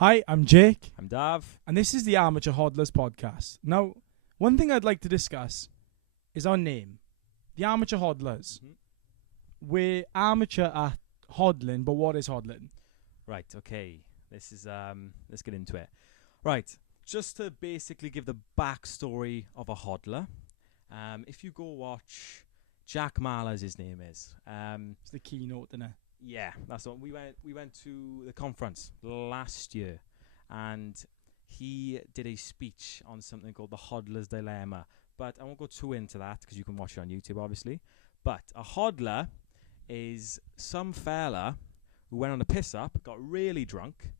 Hi, I'm Jake, I'm Dav. and this is the Amateur HODLers podcast. Now, one thing I'd like to discuss is our name, the Amateur HODLers. We're amateur at HODLing, but what is HODLing? Right, okay. This is let's get into it. Right, just to basically give the backstory of a hodler. If you go watch Jack Mahler's, his name is. It's the keynote, isn't it? Yeah, that's what we went to the conference last year, and he did a speech on something called the hodler's dilemma. But I won't go too into that because you can watch it on YouTube, obviously. But a hodler is some fella who went on a piss up, got really drunk,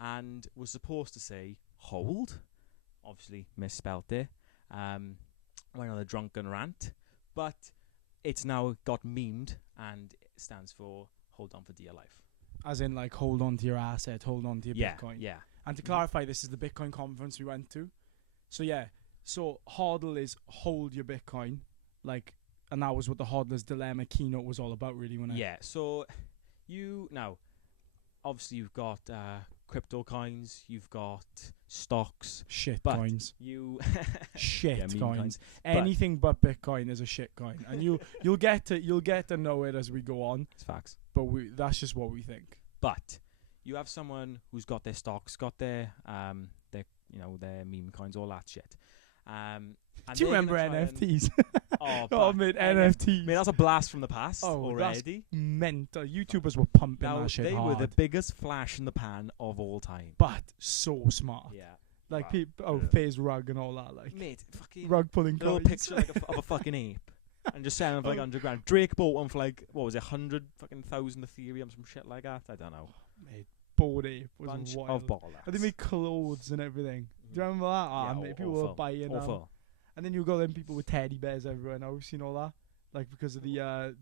and was supposed to say hold. Obviously misspelt it. Went on a drunken rant, but it's now got memed and it stands for hold on for dear life. As in, like, hold on to your asset, hold on to your Bitcoin. Yeah. And to clarify, this is the Bitcoin conference we went to. So HODL is hold your Bitcoin, and that was what the HODLer's dilemma keynote was all about, really, wasn't it? Yeah, so obviously you've got crypto coins, you've got stocks, Shit but coins. Shit Yeah, meme coins. coins. Anything but Bitcoin is a shit coin, and you'll get to know it as we go on. It's facts. But that's just what we think. But you have someone who's got their stocks, got their meme coins, all that shit. And do you remember NFTs? Mate, NFTs. Mate, that's a blast from the past already. That's mental. YouTubers were pumping Now, that shit they hard. were the biggest flash in the pan of all time. But so smart. Yeah. Like, Wow. people, phase rug and all that. Like, Mate, fucking rug pulling a little coins. picture of a fucking ape. And just selling for like 100 grand. Drake bought one for like, what was it, 100,000 Ethereum, some shit like that? I don't know. Mate, Bored Ape was Bunch wild. of ballers. And they made clothes and everything. Do you remember that? Mate, people were buying them. Awful. And then you got them people with teddy bears everywhere now. You've seen all that? Like, because of the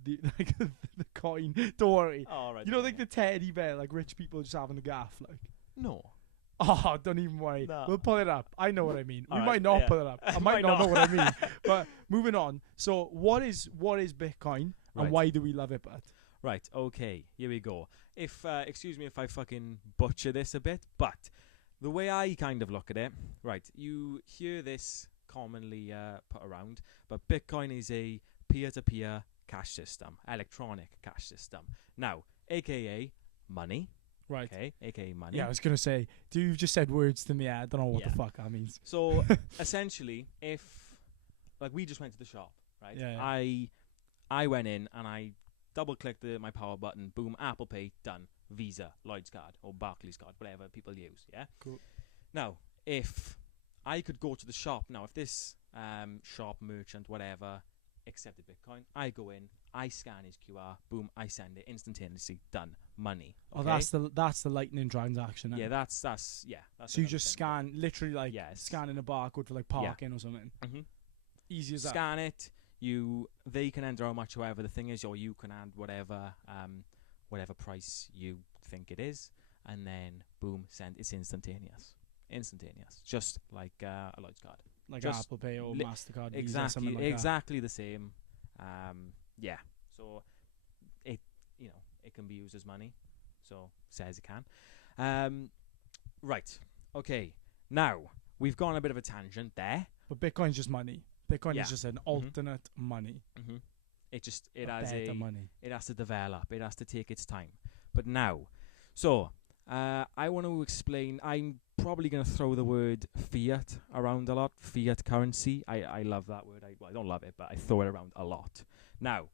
the coin. Don't worry. Oh, right. You know, like the teddy bear, like rich people just having a gaff, like. No. Oh, don't even worry. No. We'll pull it up. I know what I mean. All We right, might not yeah. pull it up. I might not know what I mean. But moving on. So what is Bitcoin and Right. why do we love it, But Right, okay, here we go. If excuse me if I fucking butcher this a bit, but the way I kind of look at it, right, you hear this commonly put around, but Bitcoin is a peer-to-peer cash system, electronic cash system. Now, aka money. Right. Okay, aka money. Yeah, I was going to say, you've just said words to me. I don't know what Yeah. the fuck that means. So, essentially, if, like, we just went to the shop, right? Yeah. I went in and I double-clicked my power button, boom, Apple Pay, done. Visa, Lloyd's card, or Barclays card, whatever people use, yeah? Cool. Now, if I could go to the shop, now, if this shop, merchant, whatever, accepted Bitcoin, I go in, I scan his QR, boom, I send it instantaneously, done, money. Oh, okay? that's the lightning transaction. Yeah, that's So you another just thing. scan, literally, like, Yes. scanning a barcode for, like, parking or something. Mm-hmm. Easy as that. Scan it. They can enter how much, however the thing is, or you can add whatever price you think it is, and then boom, send. It's instantaneous, just like a Lloyd's card. Like just Apple Pay or MasterCard. Visa, Exactly, something like that. exactly the same. Yeah. So it can be used as money. So says it can. Right. Okay. Now we've gone a bit of a tangent there. But Bitcoin's just money. Bitcoin Yeah. is just an alternate money. Mm-hmm. It Better money. It has to develop. It has to take its time. But now, I want to explain. I'm probably going to throw the word fiat around a lot. Fiat currency. I love that word. I don't love it, but I throw it around a lot. Now,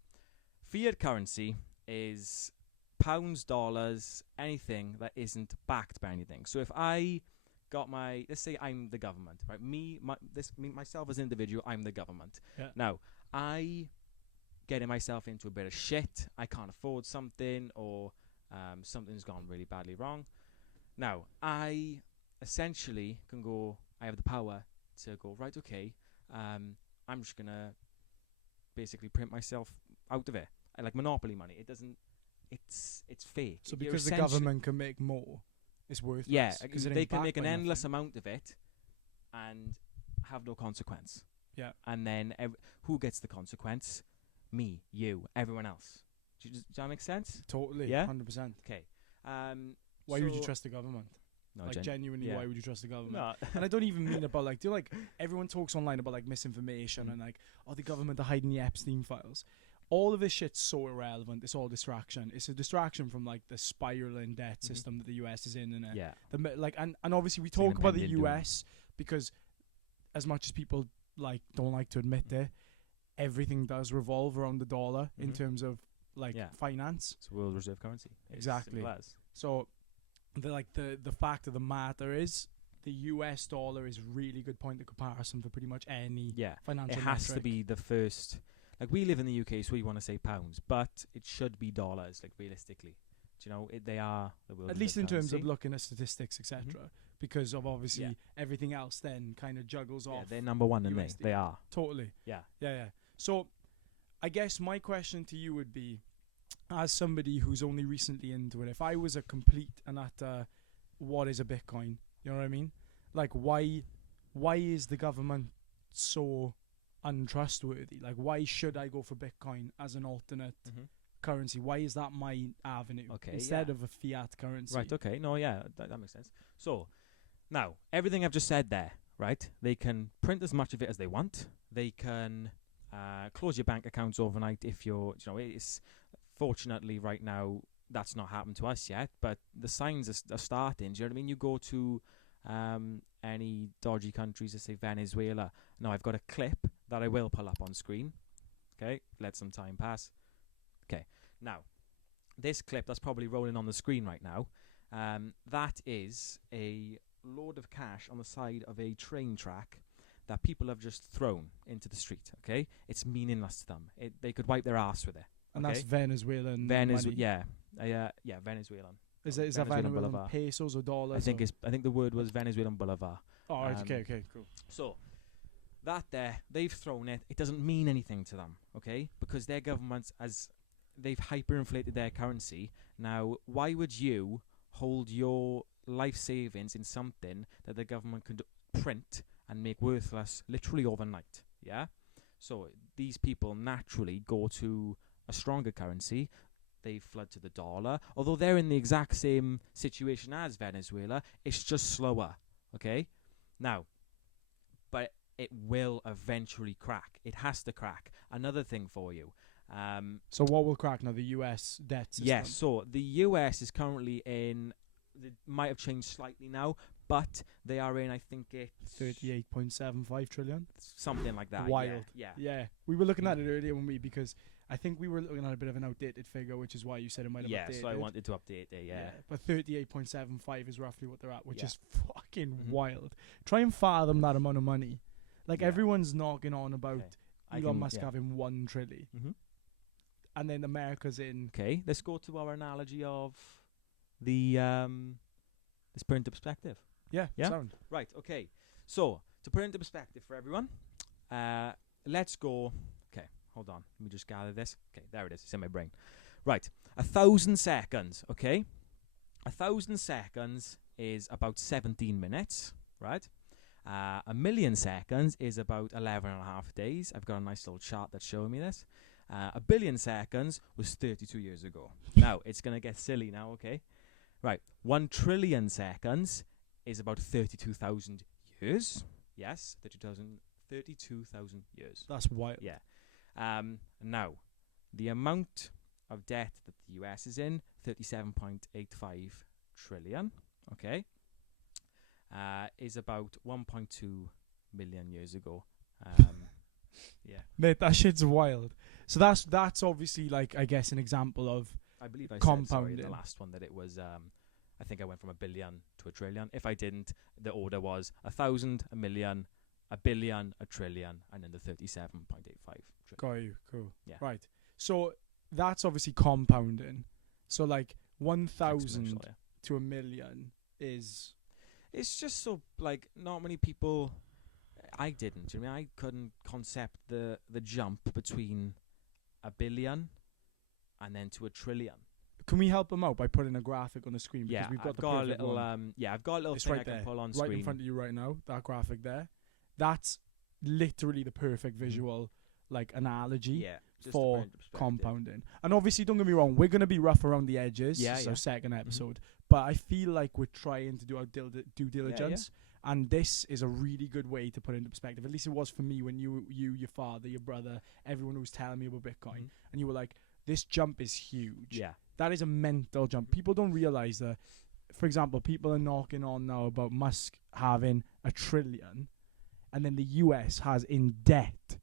fiat currency is pounds, dollars, anything that isn't backed by anything. So if I got let's say I'm the government, right? Myself as an individual, I'm the government. Yeah. Now, I getting myself into a bit of shit. I can't afford something, or something's gone really badly wrong. Now, I essentially can go. I have the power to go, right, okay. I'm just gonna basically print myself out of it. I like monopoly money. It doesn't. It's fake. So because the government can make more, it's worthless. Yeah, because they can make an endless amount of it and have no consequence. Yeah. And then who gets the consequence? Me, you, everyone else. Does that make sense? Totally. Yeah? 100%. Okay. Why would you trust the government? No, like genuinely, yeah. why would you trust the government? No. And I don't even mean about like, do you like everyone talks online about like misinformation and like, oh, the government are hiding the Epstein files. All of this shit's so irrelevant. It's all distraction. It's a distraction from like the spiraling debt system that the US is in, and Yeah. And obviously we It's like talk about the impending doom. US because as much as people like don't like to admit it, everything does revolve around the dollar in terms of like finance. It's world reserve currency. Exactly. Simple as. So the fact of the matter is the US dollar is a really good point of comparison for pretty much any financial It has metric. to be the first. Like, we live in the UK, so we want to say pounds, but it should be dollars, like, realistically. Do you know, they are the world at least in reserve terms of currency. looking at statistics, etc. Because of obviously everything else then kind of juggles off. They're number one, and USD. they are. Totally. Yeah. Yeah. So I guess my question to you would be, as somebody who's only recently into it, if I was a complete and utter what is a Bitcoin, you know what I mean? Like, why is the government so untrustworthy? Like, why should I go for Bitcoin as an alternate currency? Why is that my avenue instead of a fiat currency? Right, okay. No, yeah, that makes sense. So, now, everything I've just said there, right? They can print as much of it as they want. They can close your bank accounts overnight if you're, you know, it's fortunately right now that's not happened to us yet, but the signs are starting. Do you know what I mean? You go to any dodgy countries, let's say Venezuela. Now, I've got a clip that I will pull up on screen. Okay, let some time pass. Okay, now, this clip that's probably rolling on the screen right now, that is a load of cash on the side of a train track that people have just thrown into the street, okay? It's meaningless to them. They could wipe their ass with it. And that's Venezuelan money. Yeah, Venezuelan. Is that Venezuelan pesos or dollars? I think the word was Venezuelan bolivar. Oh, right, okay, cool. So, that there, they've thrown it. It doesn't mean anything to them, okay? Because their government, they've hyperinflated their currency. Now, why would you hold your life savings in something that the government could print and make worthless literally overnight? Yeah? So, these people naturally go to a stronger currency. They flood to the dollar. Although they're in the exact same situation as Venezuela, it's just slower, okay? Now, but it will eventually crack. It has to crack. Another thing for you. So what will crack now? The US debt system? Yes, so the US is currently in, it might have changed slightly now, but they are in, I think it's 38.75 trillion. Something like that. Wild. Yeah. We were looking at it earlier because I think we were looking at a bit of an outdated figure, which is why you said it might have updated. Yeah, so I wanted to update it, yeah. But 38.75 is roughly what they're at, which is fucking wild. Try and fathom that amount of money. Like, everyone's knocking on about Elon Musk having 1 trillion. And then America's in... Okay, let's go to our analogy of the this put into perspective. Yeah? Sound. Right, okay. So, to put it into perspective for everyone, let's go... Okay, hold on. Let me just gather this. Okay, there it is. It's in my brain. Right, 1,000 seconds, okay? 1,000 seconds is about 17 minutes, right? 1,000,000 seconds is about 11 and a half days. I've got a nice little chart that's showing me this. 1 billion seconds was 32 years ago. Now, it's going to get silly now, okay? Right, 1 trillion seconds is about 32,000 years. Yes, 32,000 years. That's wild. Yeah. Now, the amount of debt that the US is in, 37.85 trillion, okay, is about 1.2 million years ago. Yeah. Mate, that shit's wild. So that's obviously, like, I guess, an example of I believe I compounding. said, sorry, in the last one that it was, I think I went from 1 billion to 1 trillion. If I didn't, the order was 1,000, 1 million, 1 billion, 1 trillion, and then the 37.85 trillion. Got you, cool. Yeah. Right. So that's obviously compounding. So, like, 1,000 to 1 million is... It's just so, like, not many people... I didn't. I mean, I couldn't concept the jump between 1 billion and then to 1 trillion. Can we help them out by putting a graphic on the screen? Because we've got I've the got a perfect little. one. I've got a little It's thing right I can there, pull on right screen. in front of you right now. That graphic there. That's literally the perfect visual, like, analogy for compounding. And obviously, don't get me wrong, we're going to be rough around the edges. Yeah, so yeah. second episode. but I feel like we're trying to do our due diligence. And this is a really good way to put it into perspective. At least it was for me when you, your father, your brother, everyone was telling me about Bitcoin. And you were like, this jump is huge. Yeah. That is a mental jump. People don't realize that, for example, people are knocking on now about Musk having $1 trillion. And then the US has in debt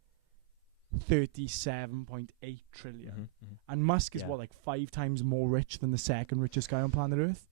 37.8 trillion. And Musk is what, like 5 times more rich than the second richest guy on planet Earth?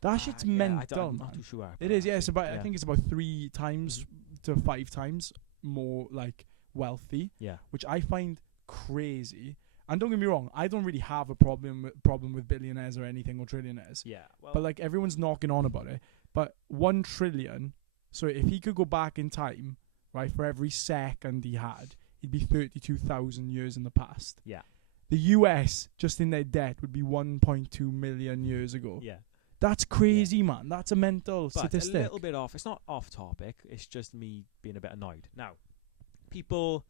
That shit's mental. I'm not too sure. It is, yeah. It's about, I think it's about 3 times to 5 times more like wealthy. Yeah. Which I find crazy. And don't get me wrong, I don't really have a problem with billionaires or anything or trillionaires. Yeah. Well, but like everyone's knocking on about it. But 1 trillion. So if he could go back in time, right, for every second he had, he'd be 32,000 years in the past. Yeah. The US, just in their debt, would be 1.2 million years ago. Yeah. That's crazy, man. That's a mental statistic. A little bit off. It's not off topic. It's just me being a bit annoyed. Now, people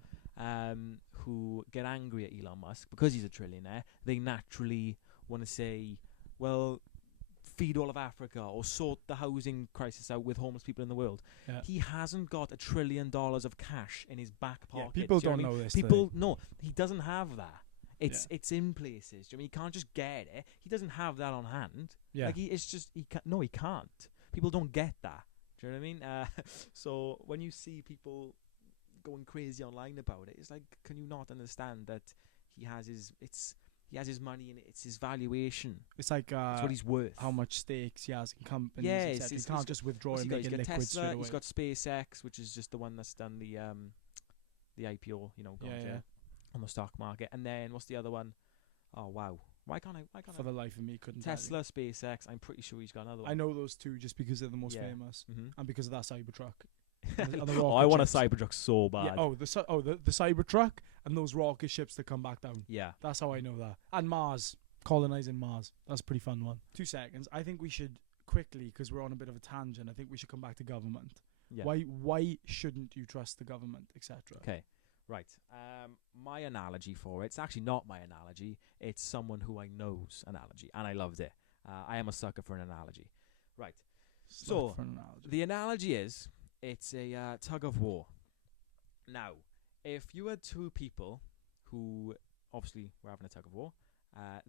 who get angry at Elon Musk because he's a trillionaire, they naturally want to say, well, feed all of Africa or sort the housing crisis out with homeless people in the world. Yeah. He hasn't got $1 trillion of cash in his back pocket. Yeah, people don't know this. People, no, he doesn't have that. It's in places. Do you mean he can't just get it? He doesn't have that on hand. Yeah. Like he can't. People don't get that. Do you know what I mean? So when you see people going crazy online about it, it's like, can you not understand that he has his money and it's his valuation. It's like it's what he's worth. How much stakes he has in companies. Yeah, he can't just withdraw and make it liquid Tesla, straight away. He's got SpaceX, which is just the one that's done the IPO, on the stock market. And then what's the other one? Oh wow, why can't I? For the life of me, couldn't Tesla, SpaceX. I'm pretty sure he's got another one. I know those two just because they're the most famous and because of that Cybertruck. I want a Cybertruck so bad. Yeah, the Cybertruck and those rocket ships that come back down. Yeah, that's how I know that. And Mars, colonizing Mars. That's a pretty fun one. 2 seconds. I think we should quickly, because we're on a bit of a tangent. I think we should come back to government. Yeah. Why shouldn't you trust the government, etc. Okay, right. My analogy for it's actually not my analogy. It's someone who I know's analogy, and I loved it. I am a sucker for an analogy. Right. So the analogy is, it's a tug-of-war. Now, if you had 2 people who obviously were having a tug-of-war,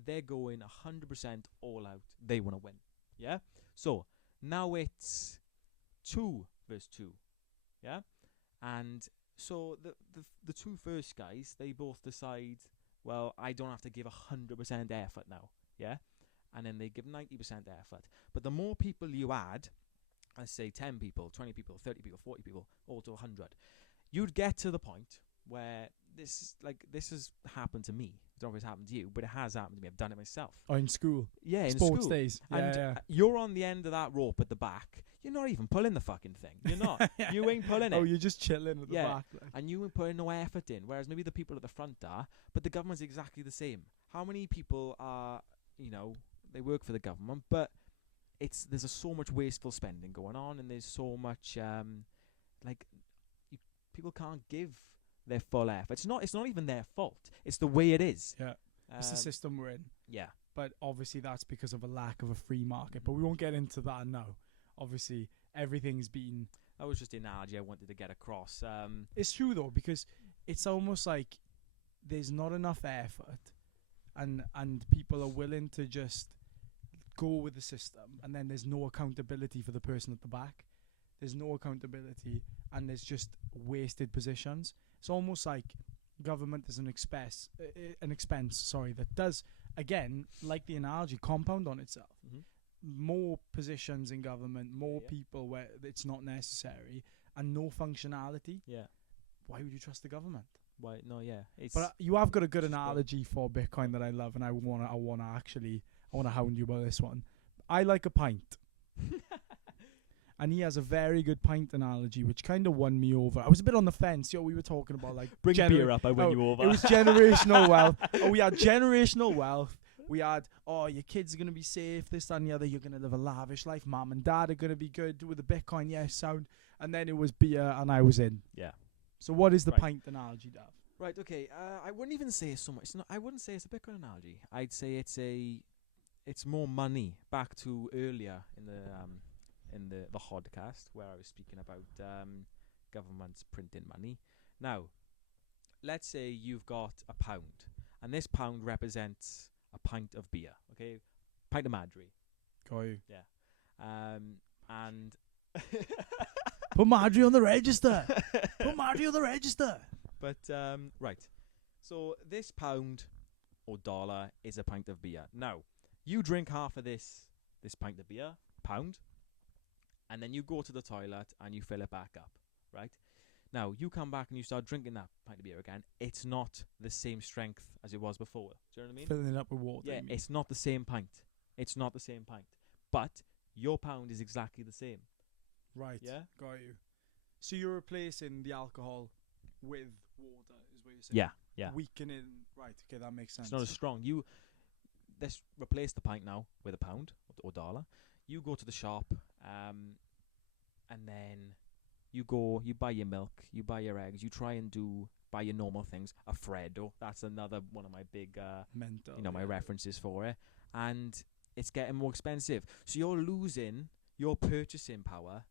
they're going 100% all out. They want to win. Yeah? So, now it's 2 versus 2. Yeah? And so the 2 first guys, they both decide, well, I don't have to give 100% effort now. Yeah? And then they give 90% effort. But the more people you add, let's say 10 people, 20 people, 30 people, 40 people, all to 100. You'd get to the point where this has happened to me. I don't know if it's happened to you, but it has happened to me. I've done it myself. Oh, in school? Yeah, in sports school. Days. And you're on the end of that rope at the back. You're not even pulling the fucking thing. You're not. You ain't pulling it. Oh, you're just chilling at the back. Like. And you ain't putting no effort in, whereas maybe the people at the front are, but the government's exactly the same. How many people are, they work for the government, but there's so much wasteful spending going on, and there's so much people can't give their full effort. It's not even their fault. It's the way it is. Yeah, it's the system we're in. Yeah, but obviously that's because of a lack of a free market. But we won't get into that now. Obviously, everything's been. That was just the analogy I wanted to get across. It's true though, because it's almost like there's not enough effort, and people are willing to just go with the system, and then there's no accountability for the person at the back. There's no accountability, and there's just wasted positions. It's almost like government is an expense, that does, again, like the analogy, compound on itself. More positions in government, more people where it's not necessary, and no functionality. Yeah. Why would you trust the government? Why? No, yeah. But you have got a good analogy for Bitcoin that I love, and I wanna hound you about this one. I like a pint. And he has a very good pint analogy, which kind of won me over. I was a bit on the fence. We were talking about like bring beer up. I win you over. It was generational wealth. We had generational wealth. We had your kids are gonna be safe. This, that, and the other. You're gonna live a lavish life. Mom and dad are gonna be good with the Bitcoin. Yes, sound. And then it was beer, and I was in. Yeah. So what is the pint analogy, Dav? Right. Okay. I wouldn't even say it's so much. I wouldn't say it's a Bitcoin analogy. I'd say it's it's more money. Back to earlier in the HODCAST where I was speaking about governments printing money. Now, let's say you've got a pound, and this pound represents a pint of beer. Okay, pint of Madry. Got you. Yeah. And Put Marjorie on the register. Put Marjorie on the register. But right, so this pound or dollar is a pint of beer. Now, you drink half of this pint of beer, pound, and then you go to the toilet and you fill it back up, right? Now, you come back and you start drinking that pint of beer again. It's not the same strength as it was before. Do you know what I mean? Filling it up with water. Yeah, it's not the same pint. It's not the same pint. But your pound is exactly the same. Right. Yeah? Got you. So you're replacing the alcohol with water, is what you're saying? Yeah, yeah. Weakening. Right, okay, that makes sense. It's not as strong. Let's replace the pint now with a pound or dollar. You go to the shop, and then you buy your milk, you buy your eggs, you try and buy your normal things. A Freddo, that's another one of my big, mental, my references for it. And it's getting more expensive. So you're losing your purchasing power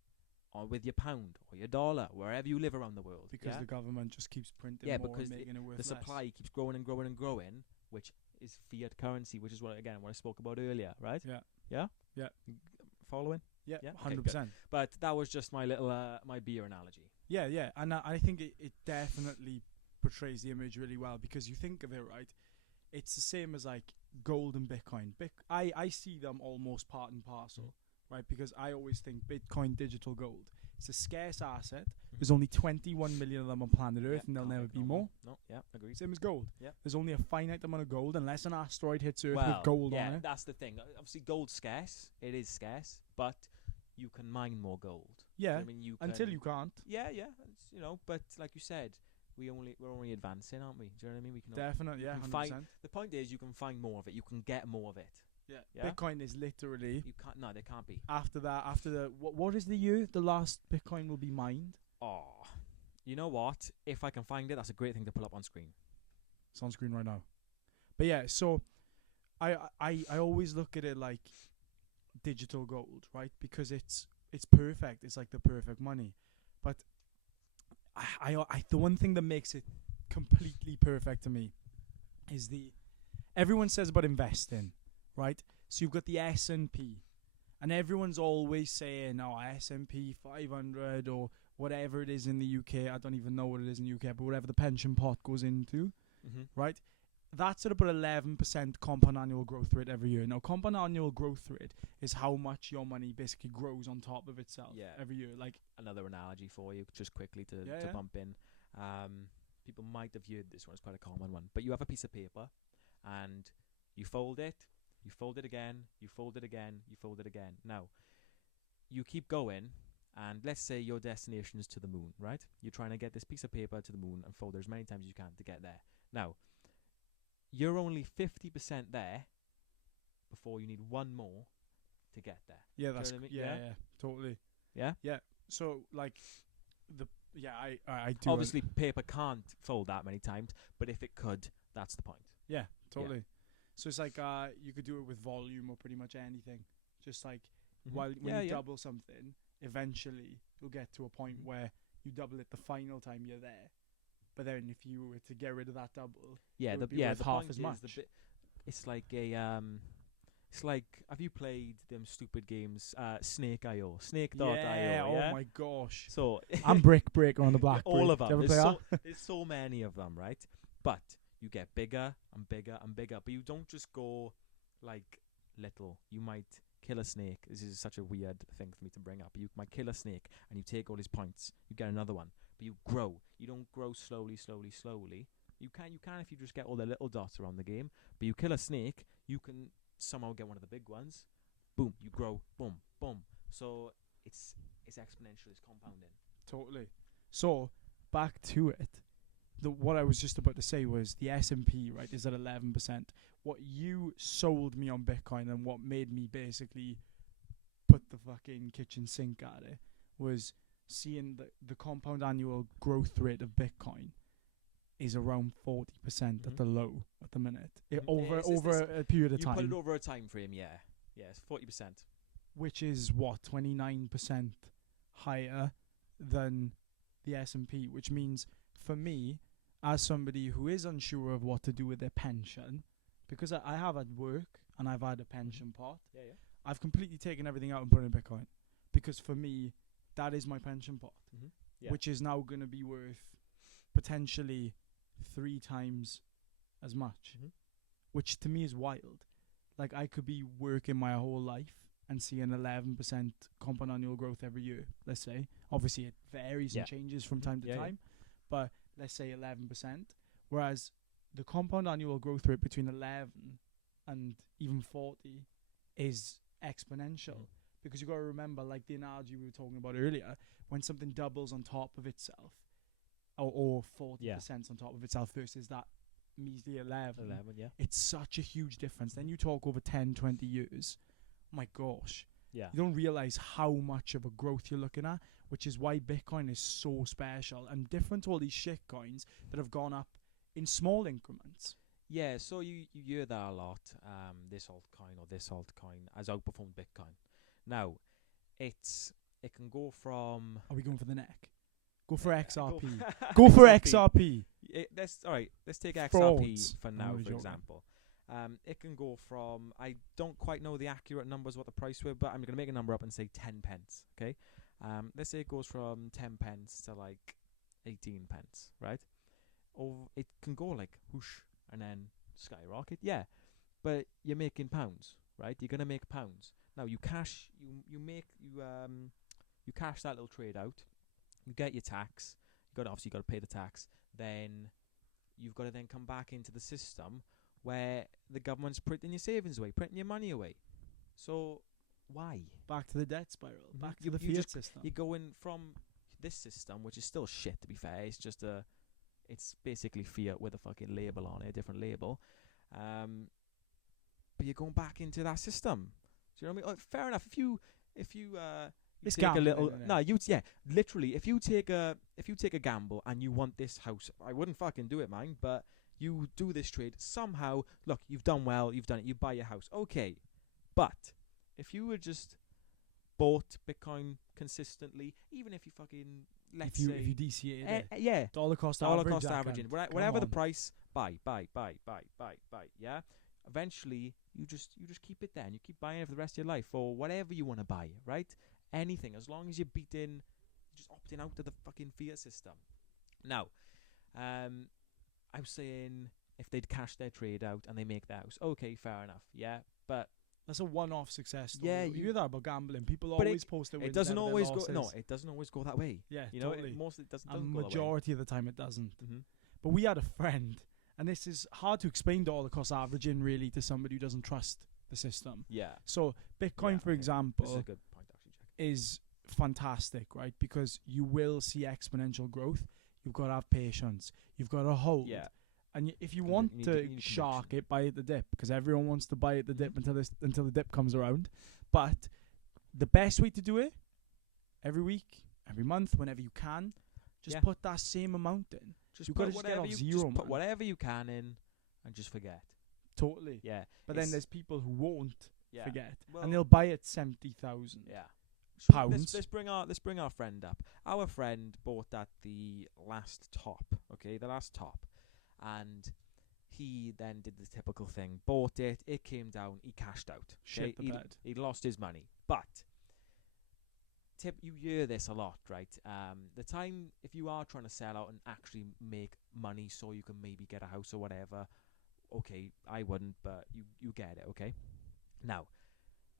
with your pound or your dollar, wherever you live around the world. Because the government just keeps printing more because and making it worth the less. supply keeps growing and growing and growing, which is fiat currency, which is what I spoke about earlier, right? Yeah. Yeah? Yeah. Following? Yeah, Yeah? 100%. But that was just my little my beer analogy. Yeah, yeah. And I think it definitely portrays the image really well, because you think of it, right? It's the same as like gold and Bitcoin. I see them almost part and parcel, right? Because I always think Bitcoin, digital gold, it's a scarce asset. There's only 21 million of them on planet Earth, and there'll never be more. No, yeah, agreed. Same as gold. Yeah. There's only a finite amount of gold, unless an asteroid hits Earth Well, with gold yeah, on it. that's the thing. Obviously, gold's scarce. It is scarce, but you can mine more gold. Yeah, I mean, until you can't. Yeah, yeah. But like you said, we're only advancing, aren't we? Do you know what I mean? We can Definitely, yeah, 100%. The point is, you can find more of it. You can get more of it. Yeah. Bitcoin is literally. You can't. No, there can't be. After the what is the year the last Bitcoin will be mined? Oh, you know what? If I can find it, that's a great thing to pull up on screen. It's on screen right now. But yeah, so I always look at it like digital gold, right? Because it's perfect. It's like the perfect money. But I the one thing that makes it completely perfect to me is everyone says about investing, right? So you've got the S&P, and everyone's always saying, oh, S&P 500 or whatever it is in the UK. I don't even know what it is in the UK, but whatever the pension pot goes into, right? That's at about 11% compound annual growth rate every year. Now, compound annual growth rate is how much your money basically grows on top of itself every year. Like another analogy for you, just quickly to bump in. People might have heard this one. It's quite a common one. But you have a piece of paper, and you fold it again, you fold it again, you fold it again. Now, you keep going, and let's say your destination is to the moon, right? You're trying to get this piece of paper to the moon and fold it as many times as you can to get there. Now, you're only 50% there before you need one more to get there. Yeah, that's you know what I mean? yeah, totally. Yeah? Yeah. So like I do obviously paper can't fold that many times, but if it could, that's the point. Yeah, totally. So it's like you could do it with volume or pretty much anything. Just like when you double something, eventually you'll get to a point where you double it the final time you're there. But then if you were to get rid of that double, it would be worth the half point as is much. It's like it's like, have you played them stupid games, Snake.io, Snake.io? Yeah, oh my gosh. So I'm Brick Breaker on the BlackBerry. all of them. Do you ever play There's so many of them, right? But you get bigger and bigger and bigger. But you don't just go like little. You might kill a snake. This is such a weird thing for me to bring up. You might kill a snake and you take all his points. You get another one. But you grow. You don't grow slowly. You can if you just get all the little dots around the game. But you kill a snake, you can somehow get one of the big ones. Boom, you grow. Boom, boom. So it's exponential. It's compounding. Totally. So back to it. What I was just about to say was the S&P, right, is at 11%. What you sold me on Bitcoin and what made me basically put the fucking kitchen sink at it was seeing the compound annual growth rate of Bitcoin is around 40% at the low at the minute. Mhm. Over a period of You time. put it over a time frame, yeah. Yeah, it's 40%. Which is what, 29% higher than the S&P, which means for me, as somebody who is unsure of what to do with their pension, because I have had work and I've had a pension pot, Yeah, yeah. I've completely taken everything out and put it in Bitcoin, because for me, that is my pension pot, Mhm. Yeah. which is now going to be worth potentially 3 times as much, Mhm. which to me is wild. Like, I could be working my whole life and see an 11% compound annual growth every year, let's say. Obviously, it varies Yeah. and changes from time to Yeah, yeah. time, but let's say 11%. Whereas the compound annual growth rate between 11 and even 40 is exponential. Mhm. Because you got to remember, like the analogy we were talking about earlier, when something doubles on top of itself, or 40% on top of itself versus that measly 11, 11, yeah. it's such a huge difference. Then you talk over 10, 20 years, my gosh, Yeah. you don't realize how much of a growth you're looking at, which is why Bitcoin is so special and different to all these shit coins that have gone up in small increments. Yeah, so you hear that a lot. This altcoin has outperformed Bitcoin. Now, it can go from Are we going for the neck? Go for XRP. Go Go for XRP. Let's take XRP Frauds. for I'm now, only for joking. example. It can go from, I don't quite know the accurate numbers what the price were, but I'm gonna make a number up and say 10 pence. Okay, let's say it goes from 10 pence to like 18 pence, right? Or it can go like whoosh and then skyrocket. Yeah, but you're making pounds, right? You're gonna make pounds. Now you cash that little trade out. You get your tax. You got to pay the tax. Then you've got to then come back into the system where the government's printing your savings away, printing your money away. So why? Back to the debt spiral. Mhm. Back to You- the you fiat just- system. You're going from this system, which is still shit to be fair. It's just it's basically fiat with a fucking label on it, a different label. But you're going back into that system. Do you know what I mean? Fair enough. If you It's take a gambling, little innit? literally if you take a gamble and you want this house, I wouldn't fucking do it, man, but you do this trade somehow. Look, you've done well, you've done it, you buy your house, okay. But if you were just bought Bitcoin consistently, even if you fucking If you DCA it, yeah, dollar cost averaging, Come whatever the on. price, buy, yeah. Eventually, you just keep it there and you keep buying it for the rest of your life or whatever you want to buy, right? Anything, as long as you're just opting out of the fucking fiat system. Now, I was saying if they'd cash their trade out and they make their house, okay, fair enough, yeah, but That's a one-off success story. Yeah, you hear that about gambling. People but always post their wins. it doesn't never their always go. losses. No, it doesn't always go that way. Yeah, You know, totally. it mostly doesn't And go that way. majority of the time it doesn't. Mm-hmm. But we had a friend, and this is hard to explain dollar cost averaging really to somebody who doesn't trust the system. Yeah. So Bitcoin, Yeah, for okay. example, This is a good point, actually, Jack. is fantastic, right? Because you will see exponential growth. You've got to have patience. You've got to hold. Yeah. And if you You want need to conviction. shark it, buy at the dip, because everyone wants to buy at the dip until the dip comes around. But the best way to do it, every week, every month, whenever you can, just Yeah. put that same amount in. Just You've put got to just get whatever off you zero, just put man. whatever you can in, and just forget. Totally. Yeah. But then It's- there's people who won't yeah. forget, Well- and they'll buy at 70,000. Yeah. Pounds. Let's bring our friend up. Our friend bought at the last top. Okay, the last top, and he then did the typical thing. Bought it. It came down. He cashed out. Shit the bed. He lost his money. But you hear this a lot, right? The time if you are trying to sell out and actually make money, so you can maybe get a house or whatever. Okay, I wouldn't, but you get it. Okay. Now,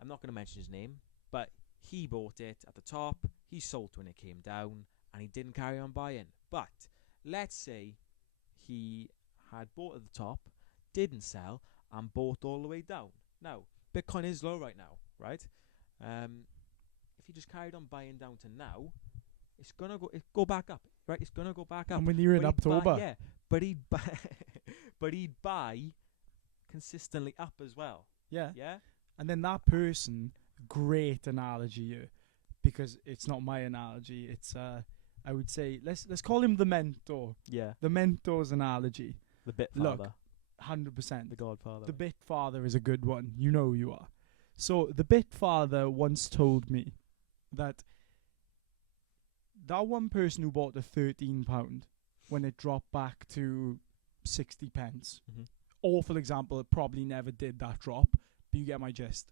I'm not going to mention his name, but he bought it at the top, he sold when it came down, and he didn't carry on buying. But let's say he had bought at the top, didn't sell, and bought all the way down. Now, Bitcoin is low right now, right? If he just carried on buying down to now, it's gonna go back up, right? It's gonna go back up. And when you're in But he'd buy- October, yeah, but he'd buy, but he'd buy consistently up as well. yeah. Yeah. And then that person, great analogy here, because it's not my analogy. It's a I would say let's call him the mentor. Yeah. The mentor's analogy. The bit Look, father. 100%. The godfather. The bit father is a good one. You know who you are. So the bit father once told me that one person who bought the £13 when it dropped back to 60 pence, awful example, it probably never did that drop, but you get my gist.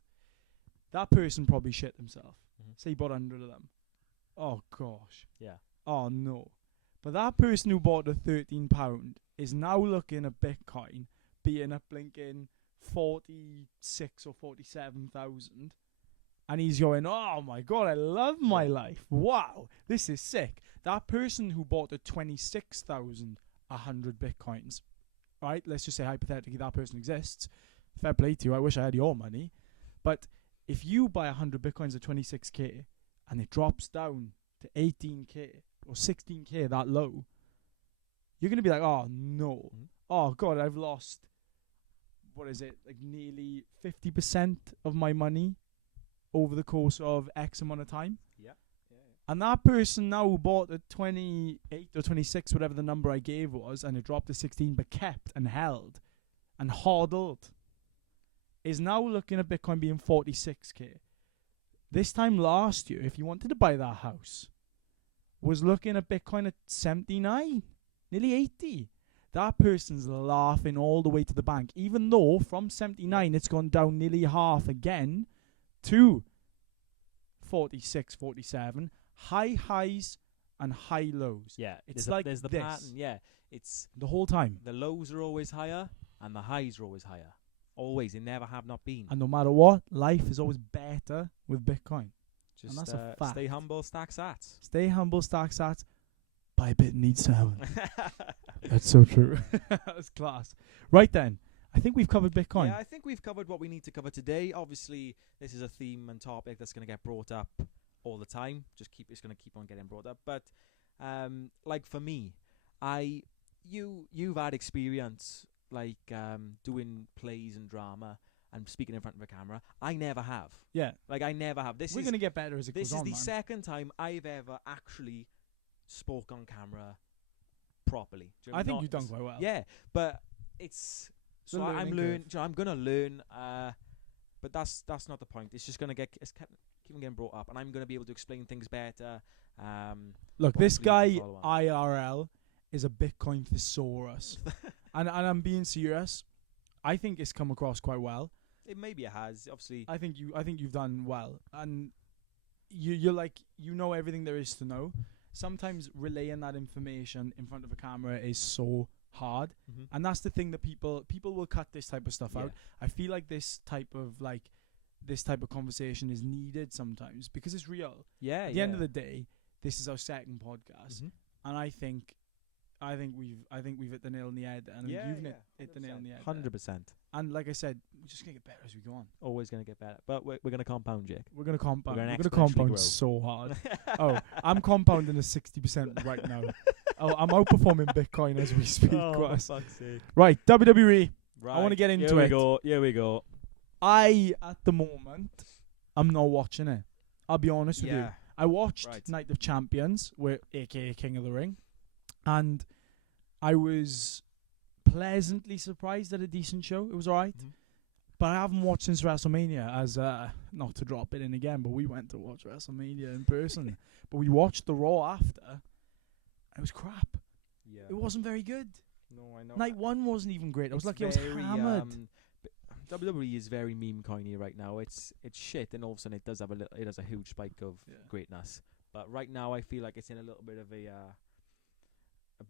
That person probably shit himself. Say he bought 100 of them. Oh gosh. Yeah. Oh no. But that person who bought the £13 is now looking at Bitcoin being up blinking 46 or 47,000, and he's going, oh my god, I love my life. Wow, this is sick. That person who bought the 26,100 Bitcoins, right? Let's just say hypothetically that person exists. Fair play to you. I wish I had your money. But if you buy 100 Bitcoins at 26k and it drops down to 18k or 16k that low, you're going to be like, oh no. Oh god, I've lost, what is it, like nearly 50% of my money over the course of X amount of time. Yeah. And that person now who bought at 28 or 26, whatever the number I gave was, and it dropped to 16, but kept and held and hodled, is now looking at Bitcoin being 46k. This time last year, if you wanted to buy that house, was looking at Bitcoin at 79, nearly 80. That person's laughing all the way to the bank, even though from 79 it's gone down nearly half again to 46, 47. High highs and high lows. Yeah. It's like there's the this. pattern. Yeah. It's The whole time. the lows are always higher and the highs are always higher. Always. They never have not been. And no matter what, life is always better with Bitcoin. Just that's a fact. stay humble, stack sats. Stay humble, stack sats. Buy a bit, need seven. That's so true. That's class. Right then, I think we've covered Bitcoin. Yeah, I think we've covered what we need to cover today. Obviously, this is a theme and topic that's going to get brought up all the time. It's going to keep on getting brought up. But like for me, you've had experience like doing plays and drama and speaking in front of a camera. I never have. Yeah. Like I never have. We're going to get better as it goes on, This is the second time I've ever actually spoke on camera properly. I think you've done quite well. Yeah, but it's so I'm learning. I'm gonna learn, but that's not the point. It's just gonna keep on getting brought up, and I'm gonna be able to explain things better. Look, this guy IRL is a Bitcoin thesaurus, and I'm being serious. I think it's come across quite well. Maybe it has. Obviously, I think you've done well, and you're like, you know everything there is to know. Sometimes relaying that information in front of a camera is so hard, and that's the thing that people will cut this type of stuff out. I feel like this type of conversation is needed sometimes because it's real. Yeah. At the end of the day, this is our second podcast, and I think we've hit the nail on the head, and you've hit the nail on the head. 100%. And like I said, we're just gonna get better as we go on. Always gonna get better, but we're gonna compound, Jake. We're gonna compound. We're gonna compound grow. so hard. Oh, I'm compounding at 60% right now. Oh, I'm outperforming Bitcoin as we speak. For fuck's sake. Right, WWE. Right. I want to get into Here it. Here we go. At the moment, I'm not watching it. I'll be honest with you. I watched Night of Champions, aka King of the Ring, and I was pleasantly surprised at a decent show. It was alright. But I haven't watched since WrestleMania, as not to drop it in again, but we went to watch WrestleMania in person. But we watched the Raw after. It was crap. Yeah. It wasn't very good. No, I know. Night one wasn't even great. I was lucky I was hammered. WWE is very meme coiny right now. It's shit, and all of a sudden it has a huge spike of greatness. But right now I feel like it's in a little bit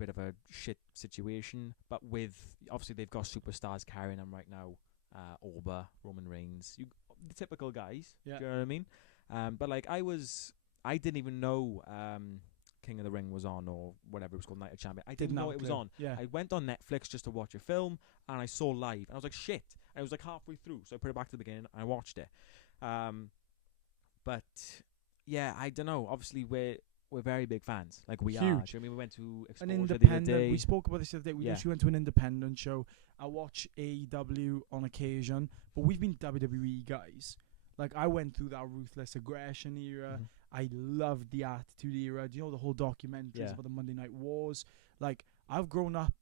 of a shit situation. But with obviously they've got superstars carrying them right now. Orba, Roman Reigns, the typical guys. Yeah. Do you know what I mean? But like I didn't even know King of the Ring was on, or whatever it was called, Night of Champions. I didn't know it was on. Yeah. I went on Netflix just to watch a film, and I saw live, and I was like, shit. And I was like halfway through, so I put it back to the beginning, and I watched it. But yeah, I don't know. Obviously, we're very big fans. Like we are. Huge. I mean, we went to an Exposure independent. the other day. We spoke about this the other day. We actually went to an independent show. I watch AEW on occasion, but we've been WWE guys. Like I went through that ruthless aggression era. I loved the Attitude Era. Do you know the whole documentaries Yeah. about the Monday Night Wars? Like, I've grown up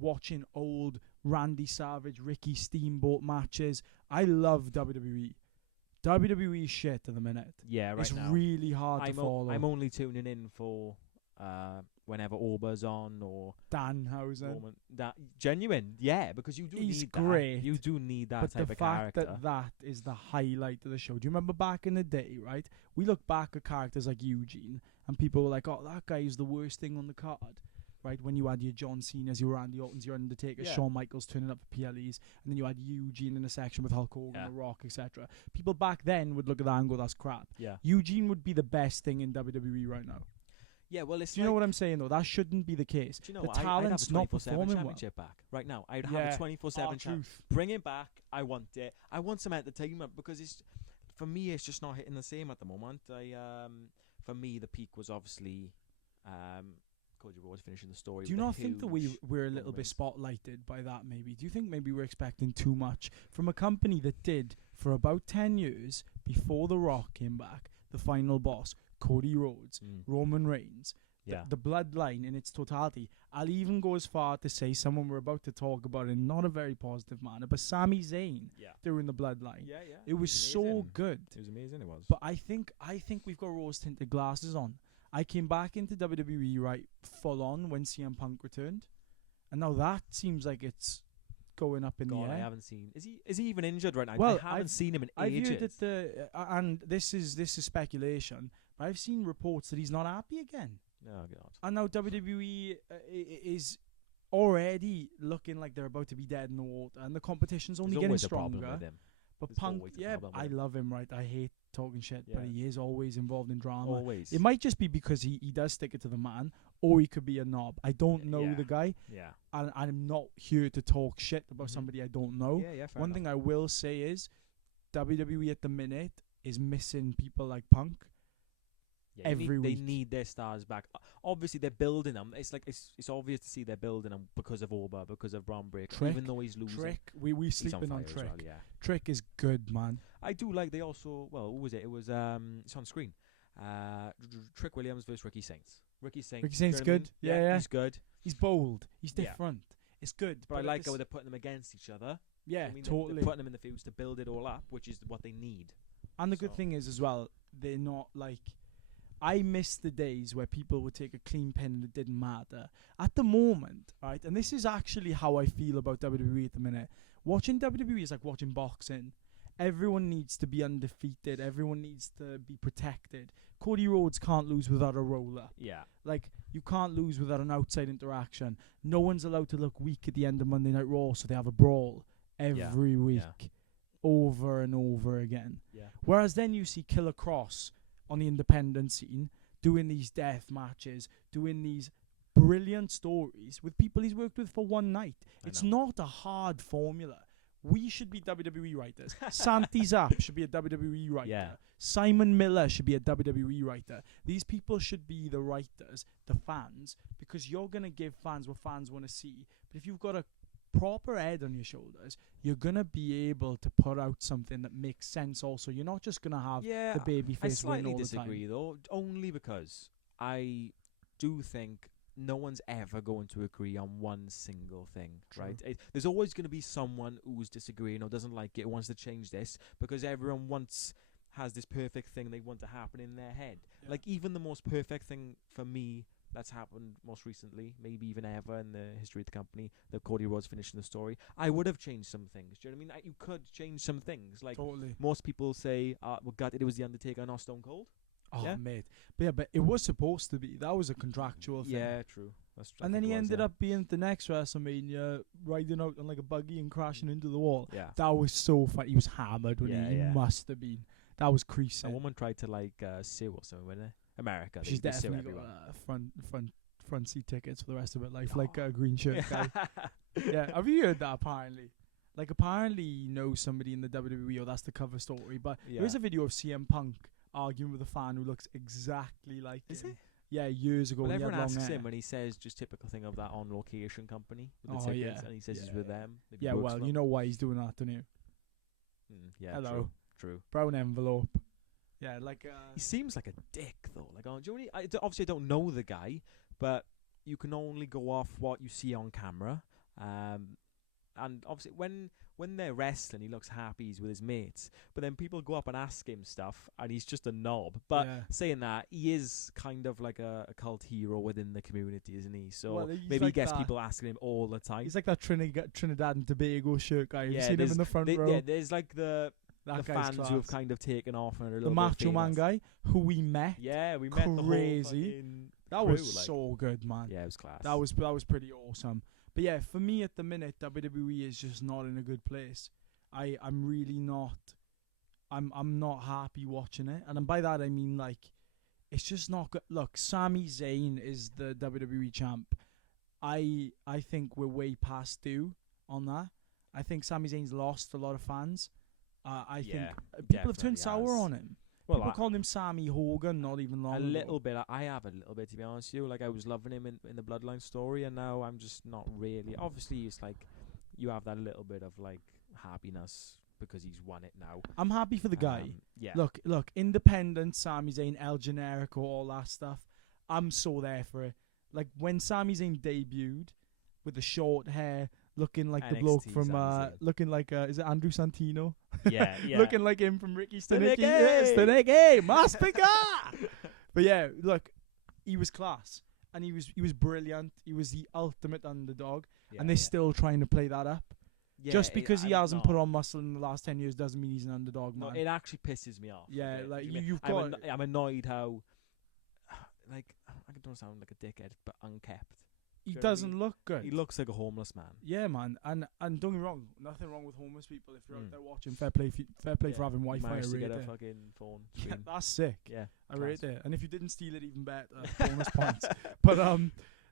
watching old Randy Savage, Ricky Steamboat matches. I love WWE. WWE shit at the minute. Yeah, right It's now. really hard to follow. I'm only tuning in for whenever Orba's on or Danhausen. Roman. That genuine, yeah, because you do He's need great, that. You do need that But type the of fact character. that is the highlight of the show. Do you remember back in the day, right? We look back at characters like Eugene, and people were like, oh, that guy is the worst thing on the card. Right, when you had your John Cena's, your Randy Orton's, your Undertaker, Yeah. Shawn Michaels turning up for PLEs, and then you had Eugene in a section with Hulk Hogan, Yeah. The Rock, etc. People back then would look at that and go, that's crap. Yeah, Eugene would be the best thing in WWE right now. yeah. Well, it's Do you know what I'm saying, though? That shouldn't be the case. Do you know the what? I'd have talent's a not 24/7 performing well. championship back right now. I'd have Yeah. a 24/7 championship. Truth. Bring it back. I want it. I want some entertainment because it's for me. It's just not hitting the same at the moment. For me, the peak was obviously Cody Rhodes finishing the story. Do you with not the think that huge we're a little bit moments. spotlighted by that, maybe? Do you think maybe we're expecting too much from a company that did, for about 10 years, before The Rock came back, the final boss, Cody Rhodes, Roman Reigns, Yeah. the bloodline in its totality? I'll even go as far to say someone we're about to talk about in not a very positive manner, but Sami Zayn Yeah. during the bloodline. Yeah, yeah. It was so amazing. good. It was amazing. It was. But I think we've got rose-tinted glasses on. I came back into WWE right full on when CM Punk returned, and now that seems like it's going up in God, the I air. haven't seen. Is he even injured right now? Well, I haven't seen him in I've ages. heard that and this is speculation, but I've seen reports that he's not happy again, Oh God. and now WWE is already looking like they're about to be dead in the water, and the competition's only There's getting always a problem stronger. with him. But There's Punk, always a yeah, problem I with him. love him. Right, I hate talking shit, but Yeah. he is always involved in drama. Always. It might just be because he does stick it to the man, or he could be a knob. I don't know Yeah. the guy, Yeah. and I'm not here to talk shit about Mhm. somebody I don't know. Yeah. Yeah. Fair One enough. thing I will say is WWE at the minute is missing people like Punk. Yeah, every they week. need their stars back. Obviously, they're building them. It's like it's obvious to see they're building them because of Orba, because of Braun Breaker. Trick, Even though he's losing, Trick, we he's sleeping on fire as Trick. well, yeah. Trick is good, man. I do like. They also, well, who was it? It was it's on screen. Trick Williams versus Ricky Saints. Ricky Saints. Ricky Saints you know what I good. mean? Yeah. He's good. He's bold. He's Yeah. different. It's good. But I at like this- how they're putting them against each other. Yeah, I mean, totally. They're putting them in the feuds to build it all up, which is what they need. And the good So- thing is as well, they're not like. I miss the days where people would take a clean pin and it didn't matter. At the moment, right, and this is actually how I feel about WWE at the minute. Watching WWE is like watching boxing. Everyone needs to be undefeated. Everyone needs to be protected. Cody Rhodes can't lose without a roll-up. Yeah. Like, you can't lose without an outside interaction. No one's allowed to look weak at the end of Monday Night Raw, so they have a brawl every week, Yeah. over and over again. Yeah. Whereas then you see Killer Cross on the independent scene doing these death matches, doing these brilliant stories with people he's worked with for one night. It's know. not a hard formula. We should be WWE writers. Santi Zapp should be a WWE writer. Yeah. Simon Miller should be a WWE writer. These people should be the writers, the fans, because you're going to give fans what fans want to see. But if you've got a proper head on your shoulders, you're going to be able to put out something that makes sense also. You're not just going to have Yeah, the baby I face win slightly all disagree the time. though, only because I do think no one's ever going to agree on one single thing, True. right? There's always going to be someone who's disagreeing or doesn't like it, or wants to change this, because everyone has this perfect thing they want to happen in their head. Yeah. Like, even the most perfect thing for me that's happened most recently, maybe even ever in the history of the company, the Cody Rhodes finishing the story, I would have changed some things. Do you know what I mean? Like, you could change some things. Like, Totally. most people say, well, gutted it was The Undertaker, not Stone Cold. Oh, Yeah. mate. But it was supposed to be. That was a contractual thing. Yeah, true. That's true. And then he ended up being at the next WrestleMania, riding out on like a buggy and crashing into the wall. Yeah. That was so funny. He was hammered when Yeah, he yeah. must have been. That was A creasing. woman tried to sue or something, wasn't it? America. She's they sue definitely got everyone. front seat tickets for the rest of her life, like a green shirt guy. Yeah. Yeah, have you heard that apparently? Like, apparently you know somebody in the WWE, or that's the cover story, but Yeah. there is a video of CM Punk arguing with a fan who looks exactly like Is him. it? Yeah, years ago Well, when he had everyone long asks hair. him, and he says just typical thing of that on location company with the Oh, tickets, yeah. and he says Yeah, he's with yeah. them. Maybe Yeah, works well, for you them. know why he's doing that, don't you? Yeah, Hello. true. Brown envelope. Yeah, like He seems like a dick though. Like, do you know obviously I don't know the guy, but you can only go off what you see on camera. And obviously when they're wrestling, he looks happy, he's with his mates. But then people go up and ask him stuff, and he's just a knob. But saying that, he is kind of like a cult hero within the community, isn't he? So maybe he gets people asking him all the time. He's like that Trinidad and Tobago shirt guy. You've seen him in the front row. Yeah, there's like the fans who have kind of taken off and are a little the Macho Man guy who we met. Yeah, we met the whole fucking that crew, was so good, man. Yeah, it was class. That was pretty awesome. But yeah, for me at the minute, WWE is just not in a good place. I'm really not. I'm not happy watching it, and by that I mean like, it's just not good. Look, Sami Zayn is the WWE champ. I think we're way past due on that. I think Sami Zayn's lost a lot of fans. I think people have turned sour on him. Well, people called him Sammy Hogan not even long ago. A little bit. I have a little bit, to be honest with you. Like, I was loving him in the Bloodline story, and now I'm just not really. Obviously, it's like you have that little bit of like happiness because he's won it now. I'm happy for the guy. Yeah. Look, independent, Sami Zayn, El Generico, all that stuff. I'm so there for it. Like when Sami Zayn debuted with the short hair, looking like NXT the bloke from looking like is it Andrew Santino? Yeah. Looking like him from Ricky Stenicki. Stenicki, Maspica. But yeah, look, he was class, and he was brilliant. He was the ultimate underdog, and they're still trying to play that up. Yeah, just because he hasn't put on muscle in the last 10 years doesn't mean he's an underdog, man. No, it actually pisses me off. Yeah, like you've got. I'm annoyed how, like, I don't sound like a dickhead, but unkept. He doesn't look good. He looks like a homeless man. Yeah, man. And don't get me wrong, nothing wrong with homeless people. If you're out there watching, fair play for having Wi-Fi. Managed to get a fucking phone. Yeah, that's sick. Yeah, I rate it. And if you didn't steal it, even better. Bonus points. But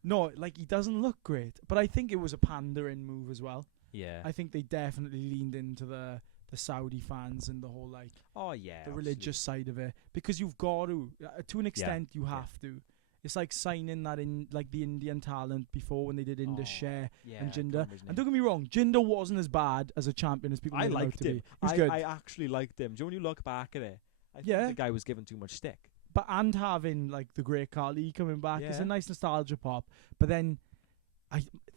no, like he doesn't look great. But I think it was a pandering move as well. Yeah. I think they definitely leaned into the Saudi fans and the whole like. Oh yeah. The religious side of it, because you've got to an extent, you have to. It's like signing that in, like the Indian talent before when they did Indus Sher and Jinder. And don't get me wrong, Jinder wasn't as bad as a champion as people. I liked him. He was good. I actually liked him. Do you know when you look back at it? I think the guy was given too much stick. But and having like the Great Khali coming back is a nice nostalgia pop. But then,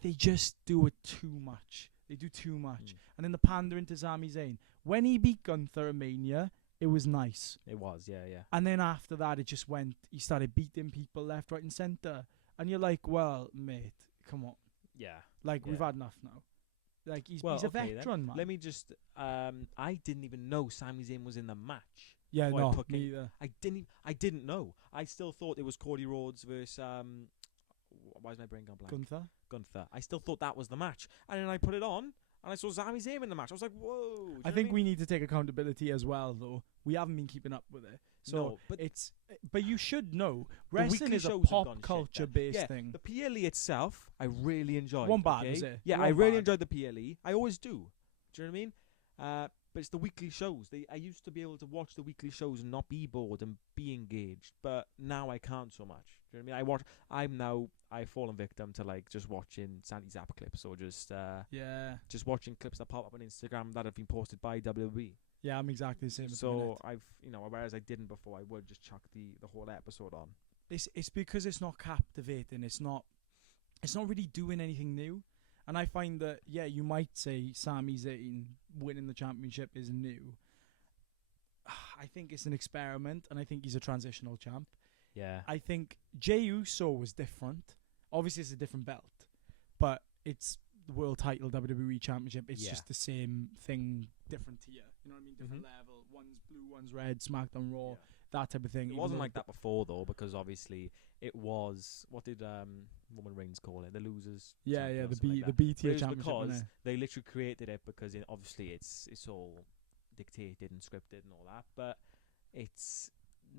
they just do it too much. They do too much. And then the pandering to Sami Zayn when he beat Gunther at Mania. It was nice. It was, yeah. And then after that, it just went. He started beating people left, right, and centre. And you're like, well, mate, come on. Yeah. Like we've had enough now. Like he's a veteran, man. Let me just. I didn't even know Sami Zayn was in the match. Yeah, no, me either. I didn't know. I still thought it was Cody Rhodes versus why is my brain gone blank? Gunther. I still thought that was the match, and then I put it on. And I saw Sami Zayn in the match. I was like, whoa. I think we need to take accountability as well, though. We haven't been keeping up with it. So but you should know. Wrestling is a pop culture based thing. The PLE itself, I really enjoyed. One bad, is it? Yeah, I really enjoyed the PLE. I always do. Do you know what I mean? But it's the weekly shows. I used to be able to watch the weekly shows and not be bored and be engaged. But now I can't so much. Do you know what I mean? I've fallen victim to like just watching Sandy Zappa clips or just watching clips that pop up on Instagram that have been posted by WWE. Yeah, I'm exactly the same. So whereas I didn't before, I would just chuck the whole episode on. It's because it's not captivating. It's not really doing anything new. And I find that you might say Sami Zayn winning the championship is new. I think it's an experiment, and I think he's a transitional champ. Yeah. I think Jey Uso was different. Obviously, it's a different belt, but it's the world title, WWE Championship. It's just the same thing, different tier. You know what I mean? Different level. One's blue, one's red. SmackDown, Raw, that type of thing. It wasn't like that before, though, because obviously it was. What did Roman Reigns call it? The losers. Yeah, the B tier championship. Because they literally created it because obviously it's all dictated and scripted and all that, but it's.